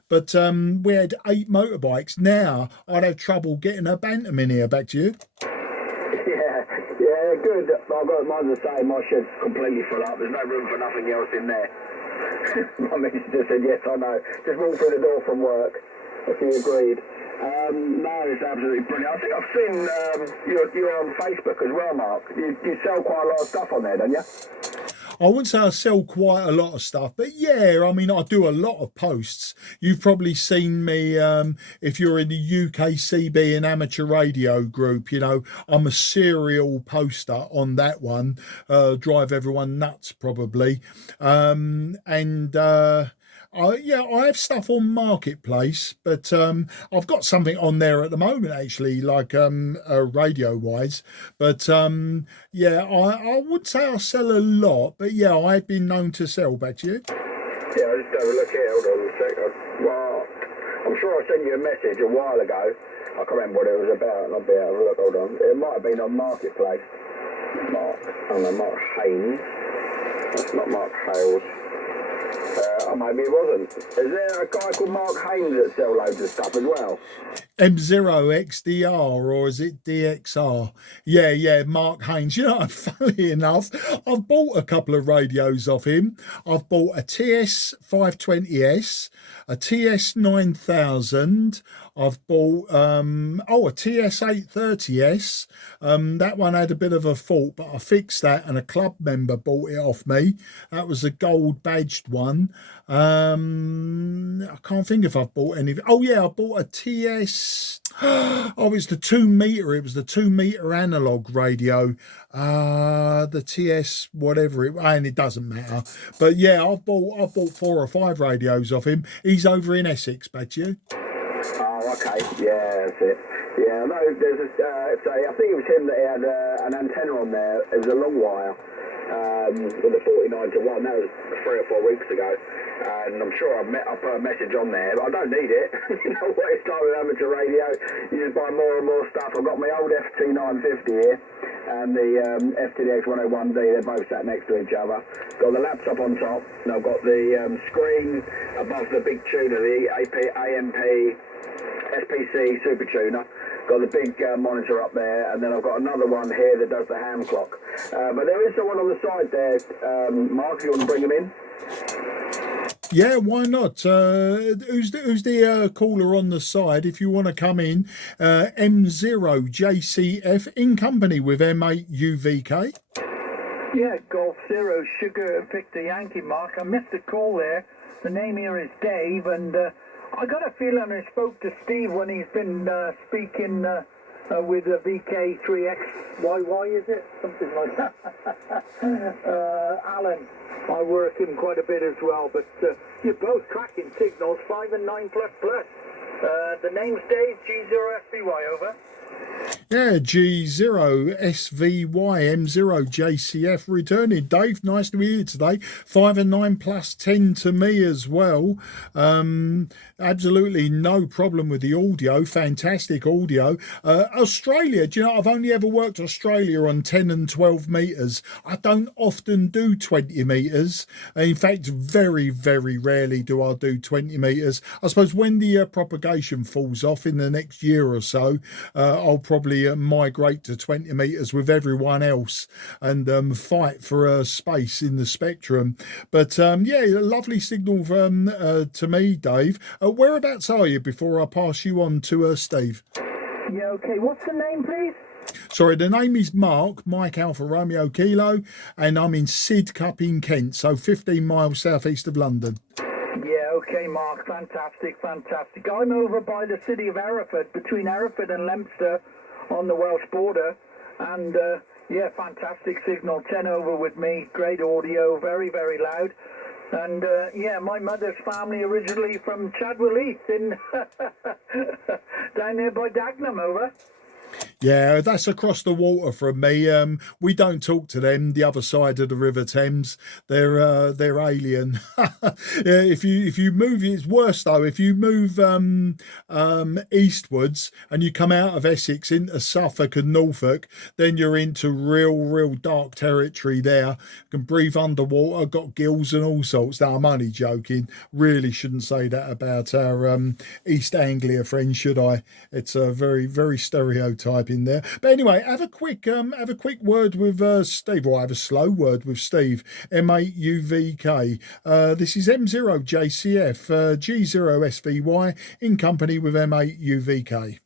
But we had 8 motorbikes. Now I'd have trouble getting a Bantam in here. Back to you. Yeah, good. I've got mine the same. My shed's completely full up. There's no room for nothing else in there. My missus just said, "Yes, I know. Just walk through the door from work." If you agreed. No, it's absolutely brilliant. I think I've seen you're on Facebook as well, Mark. You sell quite a lot of stuff on there, don't you? I wouldn't say I sell quite a lot of stuff, but yeah, I mean, I do a lot of posts. You've probably seen me, if you're in the UKCB and amateur radio group, I'm a serial poster on that one, drive everyone nuts probably. I have stuff on Marketplace, but I've got something on there at the moment, actually, like radio-wise. But I would say I sell a lot, but yeah, I've been known to sell. Back to you. Yeah, I just have a look here. Hold on a second. Well, I'm sure I sent you a message a while ago. I can't remember what it was about. I'll be able to look. Hold on. It might have been on Marketplace. Mark Haynes. That's not Mark Hales. Maybe it wasn't. Is there a guy called Mark Haynes that sells loads of stuff as well? M0XDR, or is it DXR? Yeah, Mark Haynes. Funny enough, I've bought a couple of radios off him. I've bought a TS-520S, a TS-9000. I've bought a TS-830S. That one had a bit of a fault, but I fixed that, and a club member bought it off me. That was a gold badged one. I can't think if I've bought any. Oh yeah, I bought a TS. It's the 2 meter. It was the 2 meter analog radio. The TS whatever and it doesn't matter. But yeah, I've bought 4 or 5 radios off him. He's over in Essex. Back to you. Oh, okay. Yeah, that's it. Yeah, no, there's I think it was him that had an antenna on there. It was a long wire. with the 49 to 1. That was 3 or 4 weeks ago. And I'm sure I put a message on there, but I don't need it. You know what it's like with amateur radio. You just buy more and more stuff. I've got my old FT950 here and the FTDX 101D. They're both sat next to each other. Got the laptop on top, and I've got the screen above the big tuner, the AMP SPC Super Tuner. Got the big monitor up there, and then I've got another one here that does the ham clock. But there is someone on the side there, Mark, if you want to bring him in. Yeah, why not? Who's the caller on the side? If you want to come in, M0JCF in company with M8UVK. Yeah, Golf Zero Sugar Victor Yankee Mark. I missed a call there. The name here is Dave, and I got a feeling I spoke to Steve when he's been speaking with the VK3XYY, is it? Something like that. Alan, I work him quite a bit as well, but you're both cracking signals, 5 and 9 plus plus. The name's Dave, G0FBY, over. Yeah, G0SVY M0JCF returning. Dave, nice to be here today. 5 and 9 plus 10 to me as well. Absolutely no problem with the audio. Fantastic audio. Australia, do you know, I've only ever worked Australia on 10 and 12 metres. I don't often do 20 metres. In fact, very, very rarely do I do 20 metres. I suppose when the propagation falls off in the next year or so, I'll probably migrate to 20 metres with everyone else and fight for space in the spectrum. But yeah, lovely signal to me, Dave. Whereabouts are you before I pass you on to Steve? Yeah, okay. What's the name, please? Sorry, the name is Mark, Mike Alpha Romeo Kilo, and I'm in Sidcup in Kent, so 15 miles southeast of London. Yeah, okay, Mark. Fantastic, fantastic. I'm over by the city of Hereford, between Hereford and Leicester on the Welsh border, and yeah, fantastic signal. 10 over with me. Great audio, very, very loud. And yeah, my mother's family originally from Chadwell Heath in down there by Dagenham, over. Yeah, that's across the water from me. We don't talk to them. The other side of the River Thames, they're alien. Yeah, if you move, it's worse though. If you move eastwards and you come out of Essex into Suffolk and Norfolk, then you're into real dark territory there. You can breathe underwater, got gills and all sorts. Now I'm only joking. Really shouldn't say that about our East Anglia friends, should I? It's a very stereotype in there. But anyway, have a quick word with Steve, or have a slow word with Steve. M8UVK. This is M0JCF G0SVY in company with M8UVK.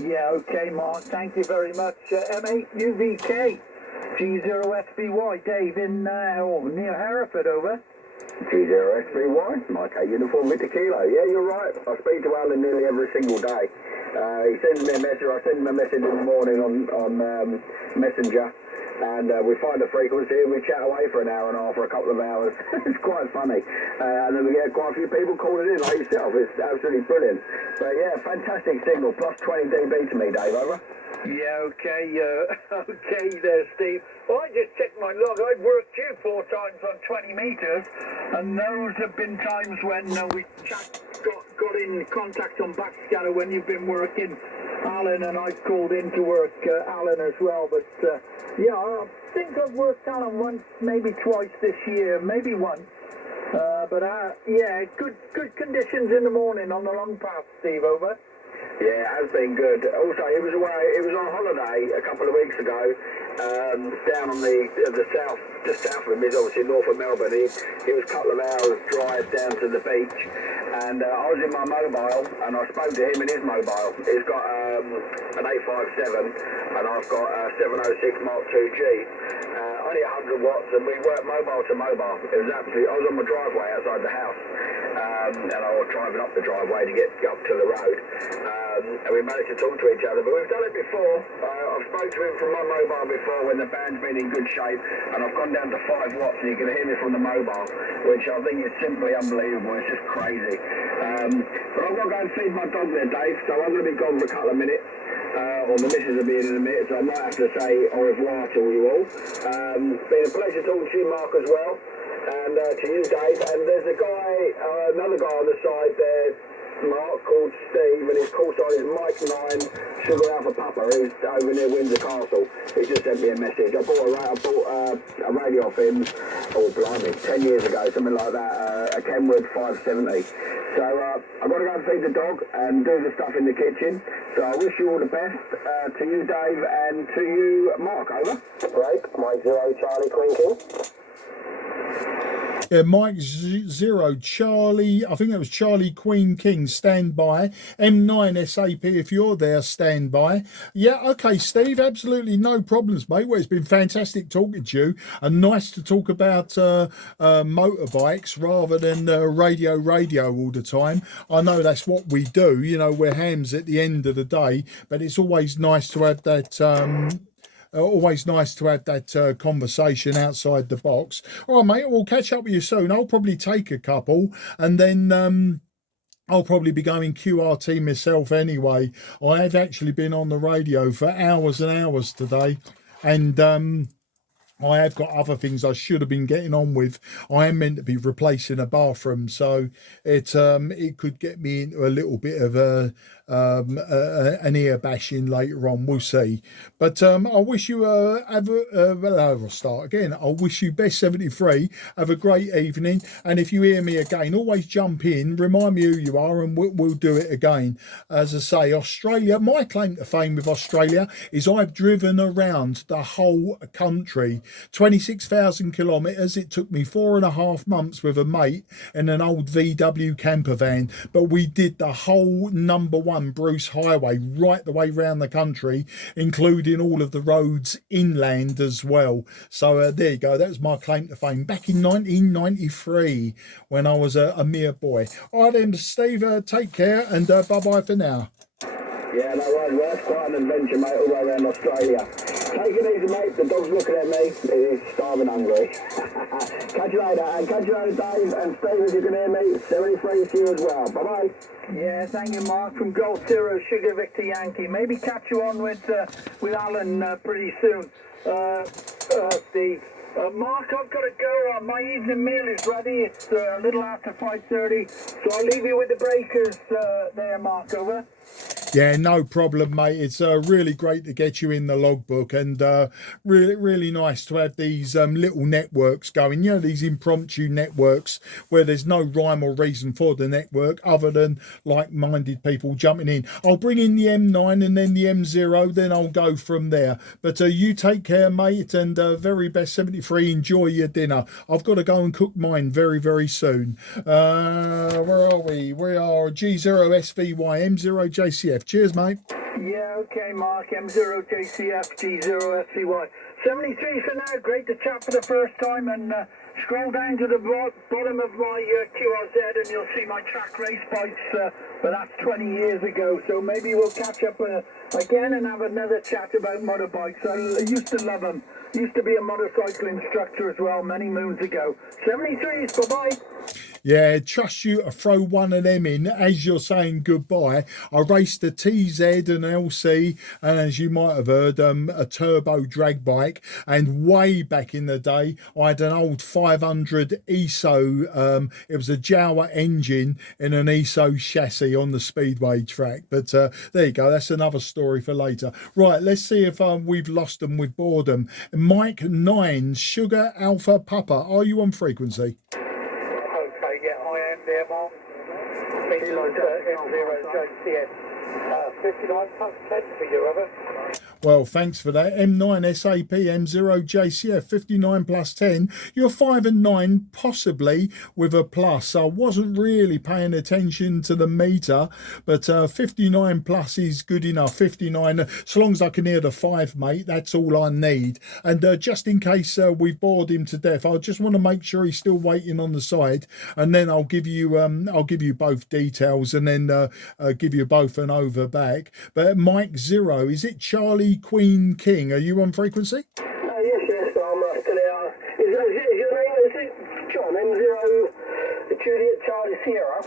Yeah, okay, Mark. Thank you very much. M8UVK G0SVY. Dave in near Hereford, over. G0SVY, Mike A Uniform Victor Kilo. Yeah, you're right. I speak to Alan nearly every single day. He sends me a message. I send him a message in the morning on Messenger, and we find a frequency and we chat away for an hour and a half or a couple of hours. It's quite funny. And then we get quite a few people calling in like yourself. It's absolutely brilliant. But yeah, fantastic signal. Plus 20 dB to me, Dave, over. Yeah, okay, okay there, Steve. Well, I just checked my log. I've worked you 4 times on 20 metres, and those have been times when we got in contact on backscatter when you've been working, Alan, and I've called in to work Alan as well. But yeah, I think I've worked Alan once, maybe twice this year, maybe once. But yeah, good conditions in the morning on the long path, Steve, over. Yeah, it has been good. Also, he was away. He was on holiday a couple of weeks ago, down on the south, just south of him. He's obviously north of Melbourne. He was a couple of hours drive down to the beach, and I was in my mobile, and I spoke to him in his mobile. He's got an 857, and I've got a 706 Mark 2G. Only 100 watts, and we worked mobile to mobile. It was absolutely. I was on my driveway outside the house, and I was driving up the driveway to get up to the road. And we managed to talk to each other, but we've done it before. I've spoken to him from my mobile before when the band's been in good shape, and I've gone down to 5 watts and you can hear me from the mobile, which I think is simply unbelievable. It's just crazy. But I've got to go and feed my dog there, Dave, so I'm going to be gone for a couple of minutes. or the missus will be in a minute, so I might have to say au revoir to you all. Been a pleasure talking to you, Mark, as well, and to you, Dave. And there's a guy, another guy on the side there, Mark, called Steve, and his call sign is Mike 9 Sugar Alpha Papa, who's over near Windsor Castle. He just sent me a message. I bought a radio off him, oh blimey, 10 years ago, something like that, a Kenwood 570. So I've got to go and feed the dog and do the stuff in the kitchen. So I wish you all the best, to you, Dave, and to you, Mark. Over. Break, Mike 0 Charlie Queen King. Yeah, Mike 0 Charlie, I think that was Charlie Queen King, stand by. M9 SAP, if you're there, stand by. Yeah, okay, Steve, absolutely no problems, mate. Well, it's been fantastic talking to you, and nice to talk about motorbikes rather than radio all the time. I know that's what we do, you know, we're hams at the end of the day, but it's always nice to have that conversation outside the box. All right, mate, we'll catch up with you soon. I'll probably take a couple, and then I'll probably be going QRT myself anyway. I have actually been on the radio for hours and hours today, and I have got other things I should have been getting on with. I am meant to be replacing a bathroom, so it could get me into a little bit of an ear bashing later on. We'll see. But I wish you I'll start again. I wish you best 73. Have a great evening, and if you hear me again, always jump in, remind me who you are, and we'll do it again. As I say, Australia, my claim to fame with Australia is I've driven around the whole country. 26,000 kilometres. It took me 4.5 months with a mate in an old VW camper van, but we did the whole #1 Bruce Highway right the way round the country, including all of the roads inland as well. So there you go. That was my claim to fame back in 1993 when I was a mere boy. All right then, Steve, take care, and bye-bye for now. Yeah, no worries. Well, that's quite an adventure, mate, all the way around Australia. Take it easy, mate. The dog's looking at me. He's starving hungry. Catch you later. And catch you later, Dave. And Steve, if you can hear me, 73 to you as well. Bye-bye. Yeah, thank you, Mark, from Golf Zero, Sugar Victor Yankee. Maybe catch you on with Alan pretty soon. Steve. Mark, I've got to go. My evening meal is ready. It's a little after 5:30, so I'll leave you with the breakers there, Mark. Over. Yeah, no problem, mate. It's really great to get you in the logbook, and really nice to have these little networks going. You know, these impromptu networks where there's no rhyme or reason for the network other than like-minded people jumping in. I'll bring in the M9 and then the M0, then I'll go from there. But you take care, mate, and very best 73. Enjoy your dinner. I've got to go and cook mine very soon. Where are we? We are G0SVY, M0JCF. Cheers, mate. Yeah, okay, Mark. M0JCF, G0SVY. 73 for now. Great to chat for the first time, and scroll down to the bottom of my QRZ and you'll see my track race bikes, but that's 20 years ago, so maybe we'll catch up again and have another chat about motorbikes. I used to love them. Used to be a motorcycle instructor as well many moons ago. 73s, bye-bye. Yeah, trust you to throw one of them in as you're saying goodbye. I raced a TZ and LC, and as you might have heard, a turbo drag bike. And way back in the day, I had an old 500 ESO. It was a Jawa engine in an ESO chassis on the speedway track. But there you go. That's another story for later. Right, let's see if we've lost them with boredom. Mike 9, Sugar Alpha Papa. Are you on frequency? Okay, yeah, I am there, Mark. M0JCF. 59 plus 10 for you, Robert. Well, thanks for that. M9 SAP M0JCF 59 plus 10. You're 5 and 9, possibly with a plus. I wasn't really paying attention to the meter, but 59 plus is good enough. 59, so long as I can hear the 5, mate, that's all I need. And just in case we've bored him to death, I just want to make sure he's still waiting on the side, and then I'll give you both details, and then give you both an over back. But Mike 0, is it Charlie Queen King? Are you on frequency? Yes, I'm still here. Is your name, is it John, M0 Juliet Charlie Sierra?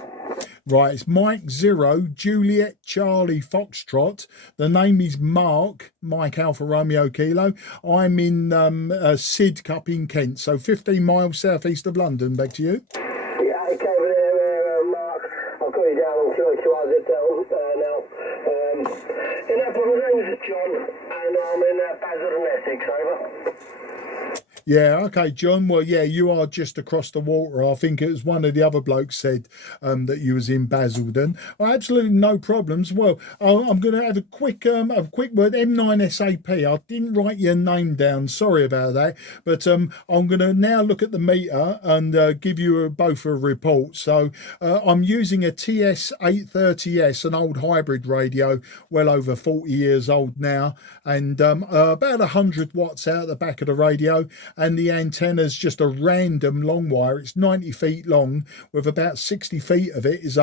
Right, it's Mike 0, Juliet Charlie Foxtrot. The name is Mark, Mike Alpha Romeo Kilo. I'm in Sidcup in Kent, so 15 miles southeast of London. Back to you. Yeah, okay, over there, Mark. I've got you down on CQ40m now. In that my name is John, and I'm in Basildon, Essex, over. Yeah, okay, John. Well, yeah, you are just across the water. I think it was one of the other blokes said that you was in Basildon. Oh, absolutely no problems. Well, I'm going to have a quick word. M9 SAP. I didn't write your name down. Sorry about that. But I'm going to now look at the meter and give you both a report. So I'm using a TS-830S, an old hybrid radio, well over 40 years old now, and about 100 watts out the back of the radio. And the antenna's just a random long wire. It's 90 feet long, with about 60 feet of it is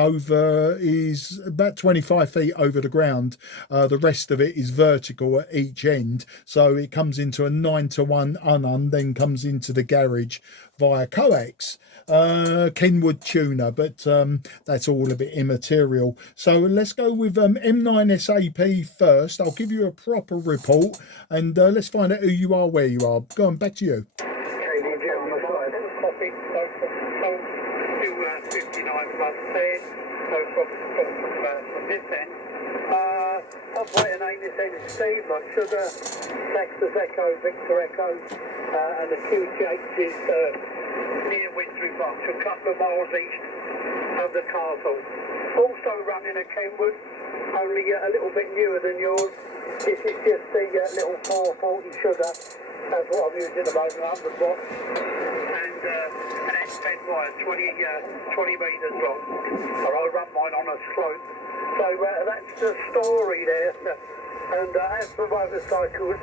about 25 feet over the ground. The rest of it is vertical at each end, so it comes into a 9-to-1 unun, then comes into the garage via coax. Kenwood tuner, but that's all a bit immaterial. So let's go with M9 SAP first. I'll give you a proper report, and let's find out who you are, where you are. Go on, back to you. KDG on the side. Copy. So to 59 plus 10. So from this end. Operator name this end is Steve, like sugar. Texas Echo, Victor Echo, and the QTH is near Wintry Park, so a couple of miles east of the castle. Also running a Kenwood, only a little bit newer than yours. This is just the little 440 sugar. That's what I'm using at the moment, 100 watts. And an X-bed wire, 20 metres long. Or I run mine on a slope. So that's the story there. And as for motorcycles,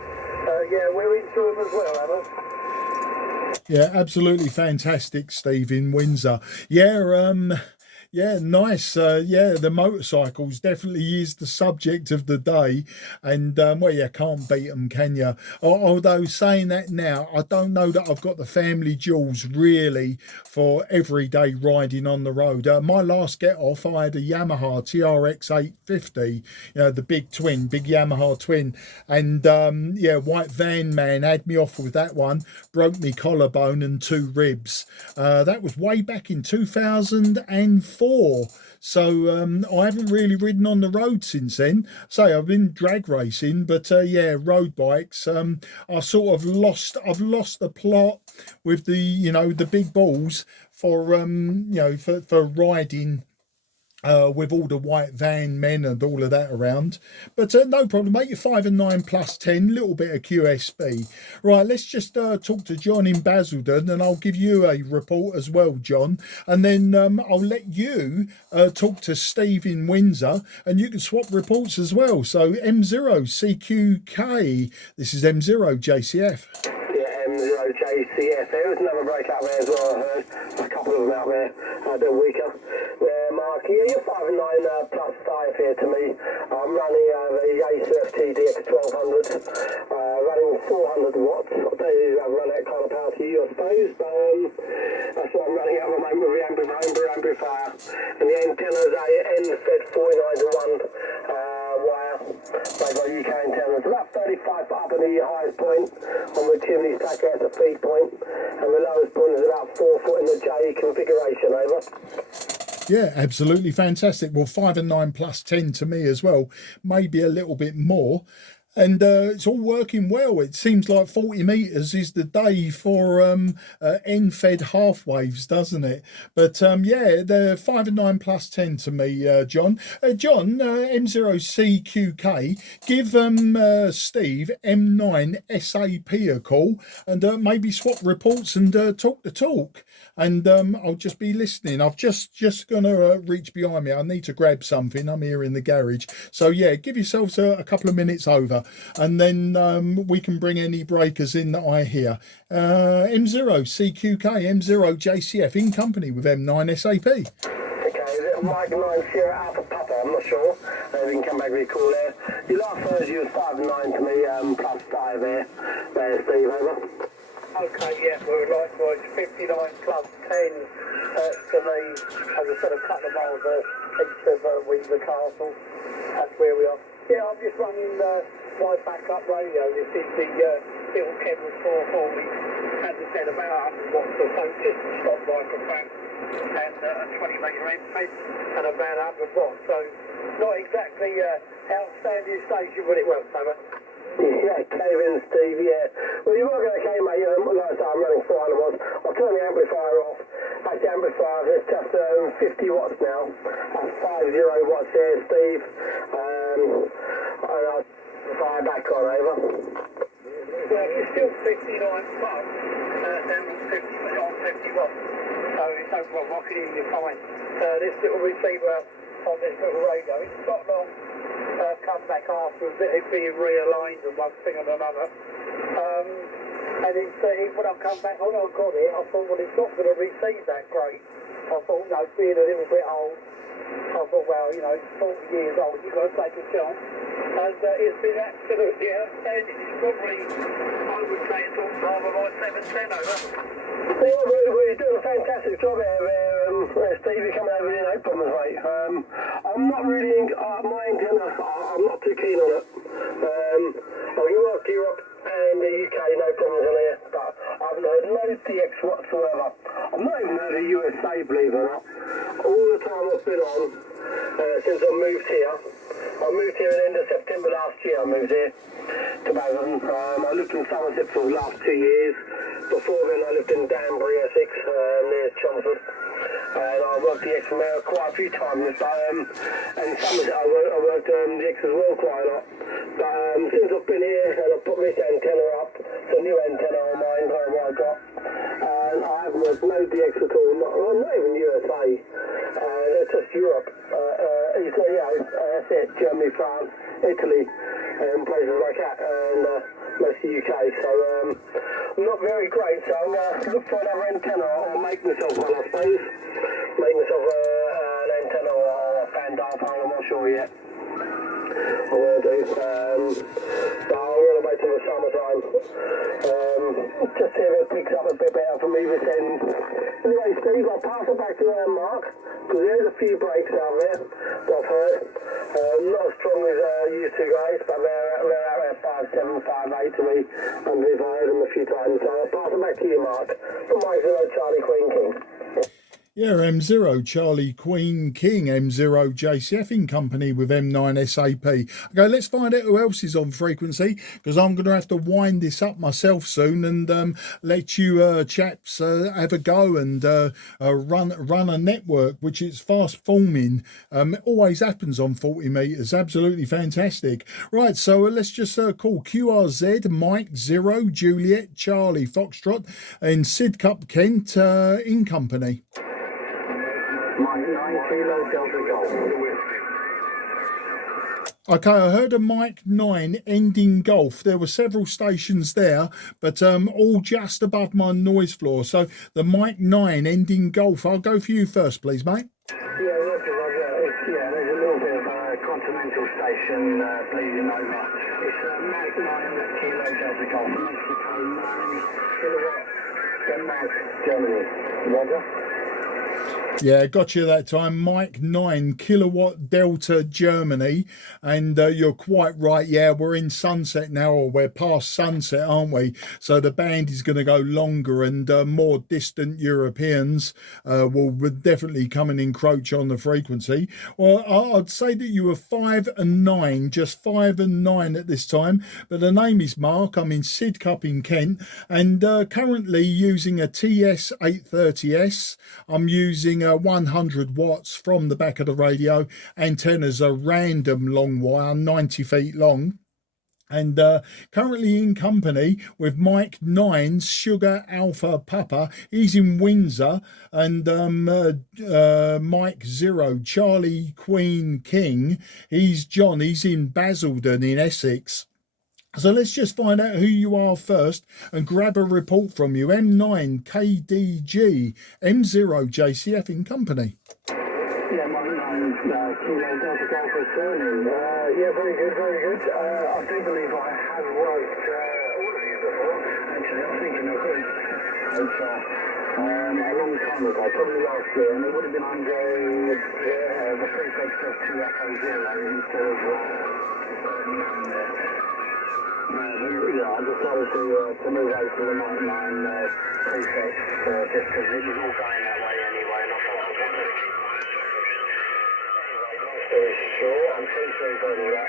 yeah, we're into them as well, Emma. Yeah, absolutely fantastic, Steve, in Windsor. Yeah, nice. Yeah, the motorcycles definitely is the subject of the day. And, well, you can't beat them, can you? Although saying that now, I don't know that I've got the family jewels really for everyday riding on the road. My last get off, I had a Yamaha TRX 850, you know, the big Yamaha twin. And, yeah, White Van Man had me off with that one, broke me collarbone and 2 ribs. That was way back in 2004. So I haven't really ridden on the road since then. So I've been drag racing, but yeah, road bikes. I've sort of lost the plot with the, you know, the big balls for you know, for riding with all the White Van Men and all of that around. But no problem, mate. You're 5 and 9 plus 10, little bit of QSB. Right, let's just talk to John in Basildon, and I'll give you a report as well, John. And then I'll let you talk to Steve in Windsor, and you can swap reports as well. So M0 CQK, this is M0 JCF. Yeah, M0 JCF. There was another break out there as well, I heard. There's a couple of them out there, a bit weaker. Mark, yeah, you're 5 and 9 plus 5 here to me. I'm running the Acer FTDX 1200, running 400 watts. I don't run that kind of power to you, I suppose, but that's what I'm running at the moment with the amplifier. And the antenna's a N-fed 49-to-1 wire, made by UK antennas. About 35 up in the highest point on the chimney stack, that's a feed point, and the lowest point is about 4 foot in the J configuration, over. Yeah, absolutely fantastic. Well, 5 and 9 plus 10 to me as well, maybe a little bit more. And it's all working well. It seems like 40 metres is the day for N-fed half waves, doesn't it? But yeah, the 5 and 9 plus 10 to me, John. John, M0CQK, give Steve M9 SAP a call, and maybe swap reports and talk the talk. And I'll just be listening. I've just going to reach behind me. I need to grab something. I'm here in the garage. So yeah, give yourselves a couple of minutes over, and then we can bring any breakers in that I hear. M0 CQK, M0 JCF, in company with M9 SAP. Okay, is it Mike 9 Sierra Alpha Papa? I'm not sure. We can come back with a call there. Your last Thursday was 5 and 9 to me, plus 5 there. There's Steve, over. Okay, yeah, we're likewise 59 plus 10 to me, as I said, a couple of miles east of Windsor Castle. That's where we are. Yeah, I'm just running my backup radio. This is the little Kenwood 440. As I said, about 100 watts or so, just stop microphone and a 20 metre end fence and about 100 watts. So not exactly outstanding station, but it works, Simon. Yeah, Kevin, Steve, yeah. Well, you're not going to okay, mate. Like I said, I'm running 400 watts. I'll turn the amplifier off. That's the amplifier. It's just 50 watts now. That's 50 watts there, Steve. And I'll fire back on, over. Well, you're still 59 plus, then 50 watts. So it's no problem, I can hear you fine. This little receiver on this little radio, it's not long. Come back after it being realigned and one thing and another. And when I come back, when I got it, I thought, well, it's not going to receive that great. I thought, no, being a little bit old, I thought, well, you know, it's 40 years old, you've got to take a chance. And it's been absolutely outstanding. It's probably, I would say it's all rather like 710 over. Well, we're doing a fantastic job there, Steve. You're coming over here, no problems, mate. I'm not really, my antenna, I'm not too keen on it. I can work Europe and the UK, no problems on here, but I haven't heard no DX whatsoever. I've not even heard of USA, believe it or not. All the time I've been on, since I moved here. I moved here at the end of September last year, I moved here to Basildon. I lived in Somerset for the last 2 years. Before then I lived in Danbury, Essex, near Chelmsford. And I worked the X from there quite a few times, but and Somerset I worked the X as well quite a lot. But since I've been here and I've put this antenna up, it's a new antenna on mine, what I got, and I haven't worked no DX at all, not even USA, it's just Europe. That's it, Germany, France, Italy, and places like that, and most of the UK. So not very great. So I'm going to look for another antenna or make myself one, I suppose. Make myself an antenna or a fan diaphragm. I'm not sure yet. I will do. But I'm going to wait till the summertime. Just see if it picks up a bit better for me this end. Anyway, Steve, I'll pass it back to Mark, because there's a few breaks out there that I've heard. Not as strong as used to, guys, but they're out there 5.7, 5.8 to me, and I've heard them a few times. So I'll pass it back to you, Mark. From Mike 0 Charlie Queen King. Yeah, M0 Charlie Queen King, M0 JCF in company with M9 SAP. Okay, let's find out who else is on frequency, because I'm going to have to wind this up myself soon and let you chaps have a go and run a network, which is fast forming. It always happens on 40 metres. Absolutely fantastic. Right, so let's just call QRZ Mike 0 Juliet Charlie Foxtrot in Sidcup, Kent in company. Mike 9 Kilo Delta Golf. Okay, I heard a Mike 9 ending golf. There were several stations there, but all just above my noise floor. So the Mike 9 ending golf. I'll go for you first, please, mate. Yeah, Roger. There's a little bit of a continental station bleeding over. It's Mike 9 Kilo Delta Golf, Mexico 9 kilowatt, Denmark, Germany. Roger. Yeah, got you that time. Mike 9 kilowatt Delta Germany, and you're quite right. Yeah, we're in sunset now, or we're past sunset, aren't we? So the band is going to go longer, and more distant Europeans will definitely come and encroach on the frequency. Well, I'd say that you were 5 and 9, just 5 and 9 at this time. But the name is Mark. I'm in Sidcup in Kent, and currently using a TS-830S. I'm using 100 watts from the back of the radio. Antennas are random long wire, 90 feet long. And currently in company with Mike 9 Sugar Alpha Papa. He's in Windsor. And Mike 0 Charlie Queen King. He's John. He's in Basildon in Essex. So let's just find out who you are first and grab a report from you. M9 KDG, M0 JCF in company. Yeah, Mike 9 Kilo Delta Golf returning. Yeah, very good, very good. I do believe I have worked all of you before. Actually, I'm thinking of it. Hotel. A long time ago, probably last year, and it would have been under the prefix of 2 Echo 0 instead of there. Yeah, I decided to move over to the 99 prefix just because it was all going that way anyway, and I thought I wanted to keep my sure, I'm pretty sure you've heard all that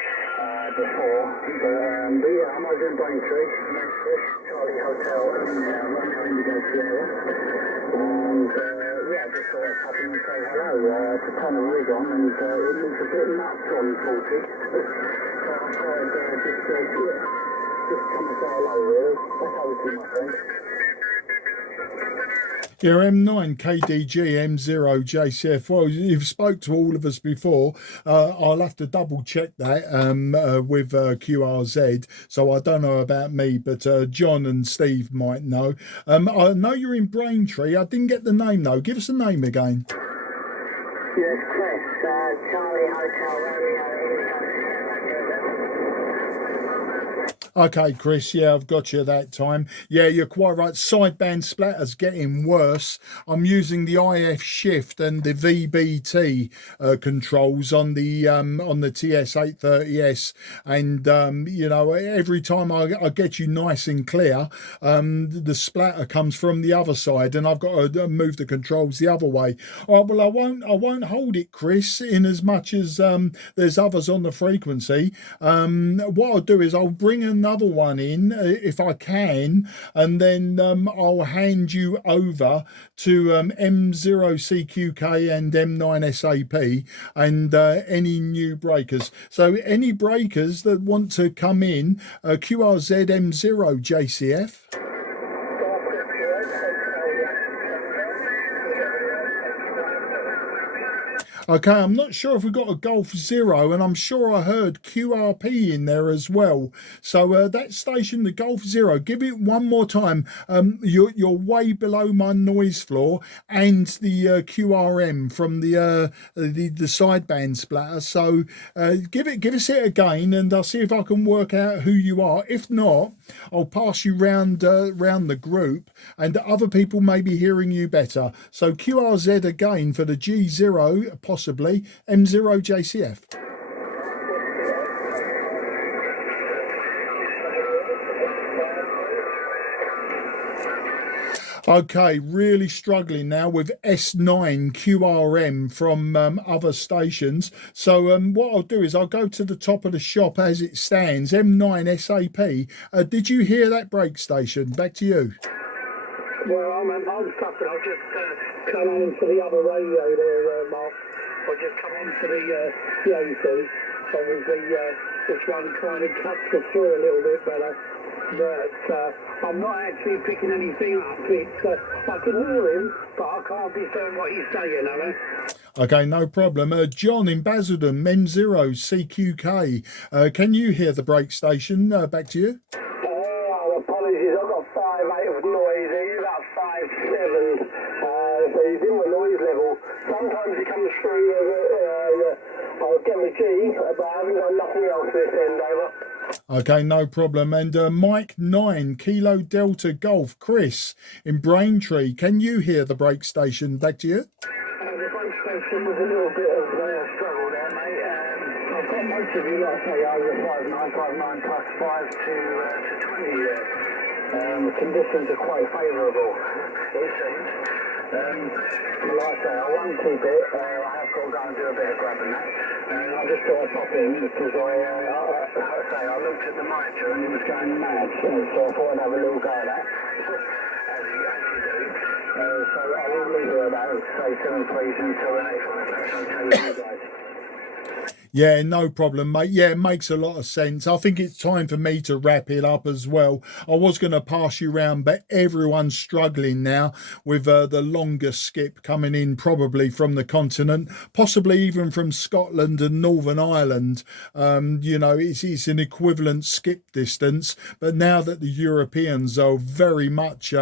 before, but yeah, I'm over in Braintree, next to Charlie Hotel in Romeo Indigo Sierra, and yeah, just thought I'd pop in and say hello, to turn the rig on, and it looks a bit nuts on 40, so I thought I'd just come and say hello really, that's how we do my friend. Yeah, M9 KDG M0 JCF. Well, you've spoke to all of us before. I'll have to double check that with QRZ. So I don't know about me, but John and Steve might know. I know you're in Braintree. I didn't get the name though. Give us the name again. Yes, Chris. Charlie Hotel Romeo Indigo. Okay, Chris, yeah, I've got you that time. Yeah, you're quite right. Sideband splatter's getting worse. I'm using the IF shift and the VBT controls on the TS-830S, and you know, every time I get you nice and clear, the splatter comes from the other side, and I've got to move the controls the other way. All right, well, I won't hold it, Chris, in as much as there's others on the frequency. What I'll do is I'll bring another one in if I can, and then I'll hand you over to M0 CQK and M9 SAP and any new breakers. So any breakers that want to come in, QRZ M0 JCF. Okay, I'm not sure if we've got a Golf Zero, and I'm sure I heard QRP in there as well. So that station, the Golf Zero, give it one more time. You're way below my noise floor and the QRM from the sideband splatter. So give us it again, and I'll see if I can work out who you are. If not, I'll pass you round the group, and other people may be hearing you better. So QRZ again for the G0. Possibly M0 JCF. Okay, really struggling now with S9 QRM from other stations. So what I'll do is I'll go to the top of the shop as it stands, M9 SAP. Did you hear that break station? Back to you. Well, I'm stuck, and I'll just come on to the other radio there, Mark. I'll just come on to the AC. Obviously, this one kind of cuts us through a little bit better. But I'm not actually picking anything up. It's, I can hear him, but I can't discern what he's saying, Alan. Okay, no problem. John in Basildon, M0 CQK. Can you hear the break station? Back to you. Oh, apologies. I've got 5.8 of noise. He's about 5.7. So he's in the noise level. Sometimes he comes through I'll get my G, but I haven't got nothing else this end, over. Okay, no problem. And Mike 9, Kilo Delta Golf, Chris in Braintree. Can you hear the break station? Back to you. The break station was a little bit of a struggle there, mate. I've got most of you, like I say, over 5.9 plus 5 to 20 there. The conditions are quite favourable, it seems. Like I say, I won't keep it. I have got to go and do a bit of grabbing that. I just thought I'd pop in because I looked at the monitor and it was going mad. So I thought I'd have a little go at that, as you do. So I will leave it at that. Say 7 please until the next one, if that's okay with you guys. Yeah, no problem, mate. Yeah, it makes a lot of sense. I think it's time for me to wrap it up as well. I was going to pass you around, but everyone's struggling now with the longest skip coming in probably from the continent, possibly even from Scotland and Northern Ireland. You know, it's an equivalent skip distance, but now that the Europeans are very much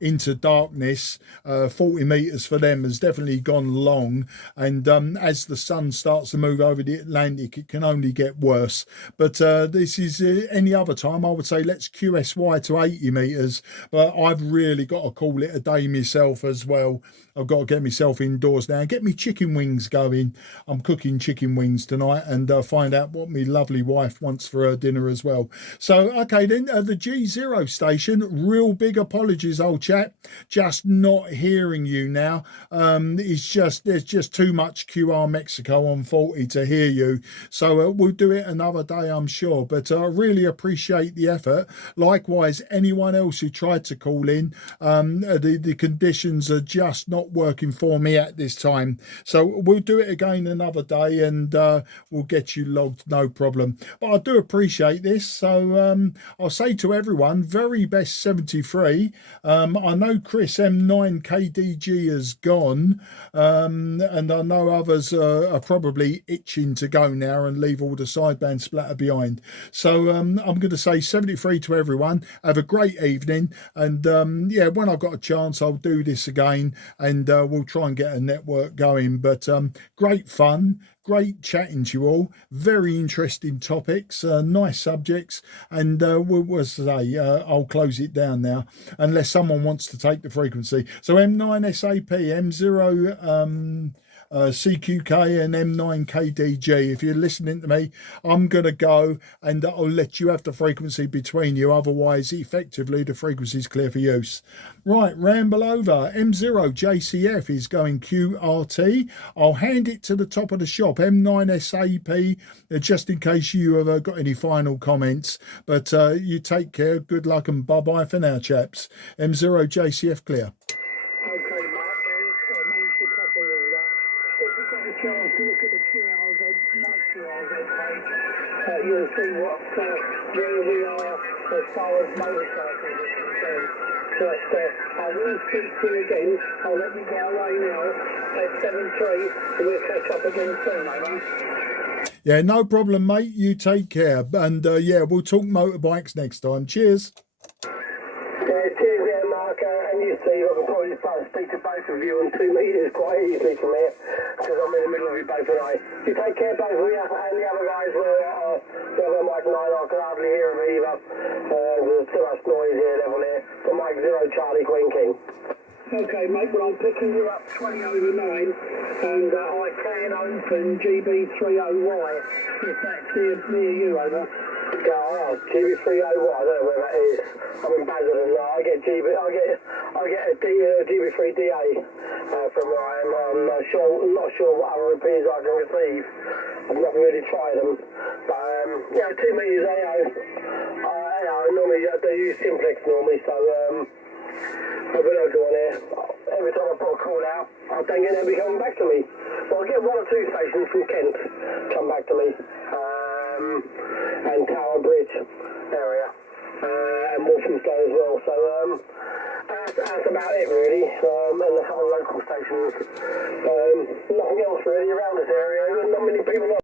into darkness, 40 metres for them has definitely gone long. And as the sun starts to move over the Atlantic, it can only get worse. But this is any other time, I would say let's QSY to 80 metres. But I've really got to call it a day myself as well. I've got to get myself indoors now and get me chicken wings going. I'm cooking chicken wings tonight and find out what my lovely wife wants for her dinner as well. So, okay then, the G0 station, real big apologies, old chap. Just not hearing you now. There's just too much QR Mexico on 40 to hear you. So we'll do it another day, I'm sure. But I really appreciate the effort. Likewise, anyone else who tried to call in, the conditions are just not working for me at this time. So we'll do it again another day and we'll get you logged, no problem. But I do appreciate this. So I'll say to everyone, very best 73. I know Chris M9KDG has gone, and I know others are probably itching to go now and leave all the sideband splatter behind. So I'm going to say 73 to everyone. Have a great evening, and yeah, when I've got a chance, I'll do this again, and we'll try and get a network going. But great fun. Great chatting to you all. Very interesting topics, nice subjects, and we'll say I'll close it down now unless someone wants to take the frequency. So M9SAP, M0 CQK and M9KDG. If you're listening to me, I'm going to go and I'll let you have the frequency between you. Otherwise, effectively, the frequency is clear for use. Right, ramble over. M0JCF is going QRT. I'll hand it to the top of the shop, M9SAP, just in case you have got any final comments. But you take care, good luck, and bye-bye for now, chaps. M0JCF clear. Okay, Mark, I managed to copy all that. If you've got a chance to look at the QRZ, my QRZ page, you'll see where we are as far as motorcycles are concerned. But I will speak to you again. I'll let you go away now at 7:03, and we'll catch up again soon, mate. Yeah, no problem, mate. You take care. And yeah, we'll talk motorbikes next time. Cheers. Yeah, cheers there, Mark, and you see, I can probably speak to both of you on 2 metres quite easily from here, because I'm in the middle of you both tonight. You take care, both of you, and the other guys were, the other Mike and I can hardly hear them either. There's too much noise here, level here. But Mike 0 Charlie Queen King. Okay, mate, well, I'm picking you up 20 over 9, and I can open GB30Y, if that's near you, over. Yeah, GB30Y, I don't know where that is. I'm in Basildon now. I get a GB3DA from where I am. I'm not sure what other repeats I can receive. I've not really tried them. But yeah, 2 metres, normally I do use Simplex normally, so I've been able to go on here. Every time I put a call out, I don't get nobody coming back to me. Well, I get 1 or 2 stations from Kent come back to me. And Tower Bridge area, and Walthamstow as well. So that's about it really. And a couple of local stations. Nothing else really around this area. Not many people.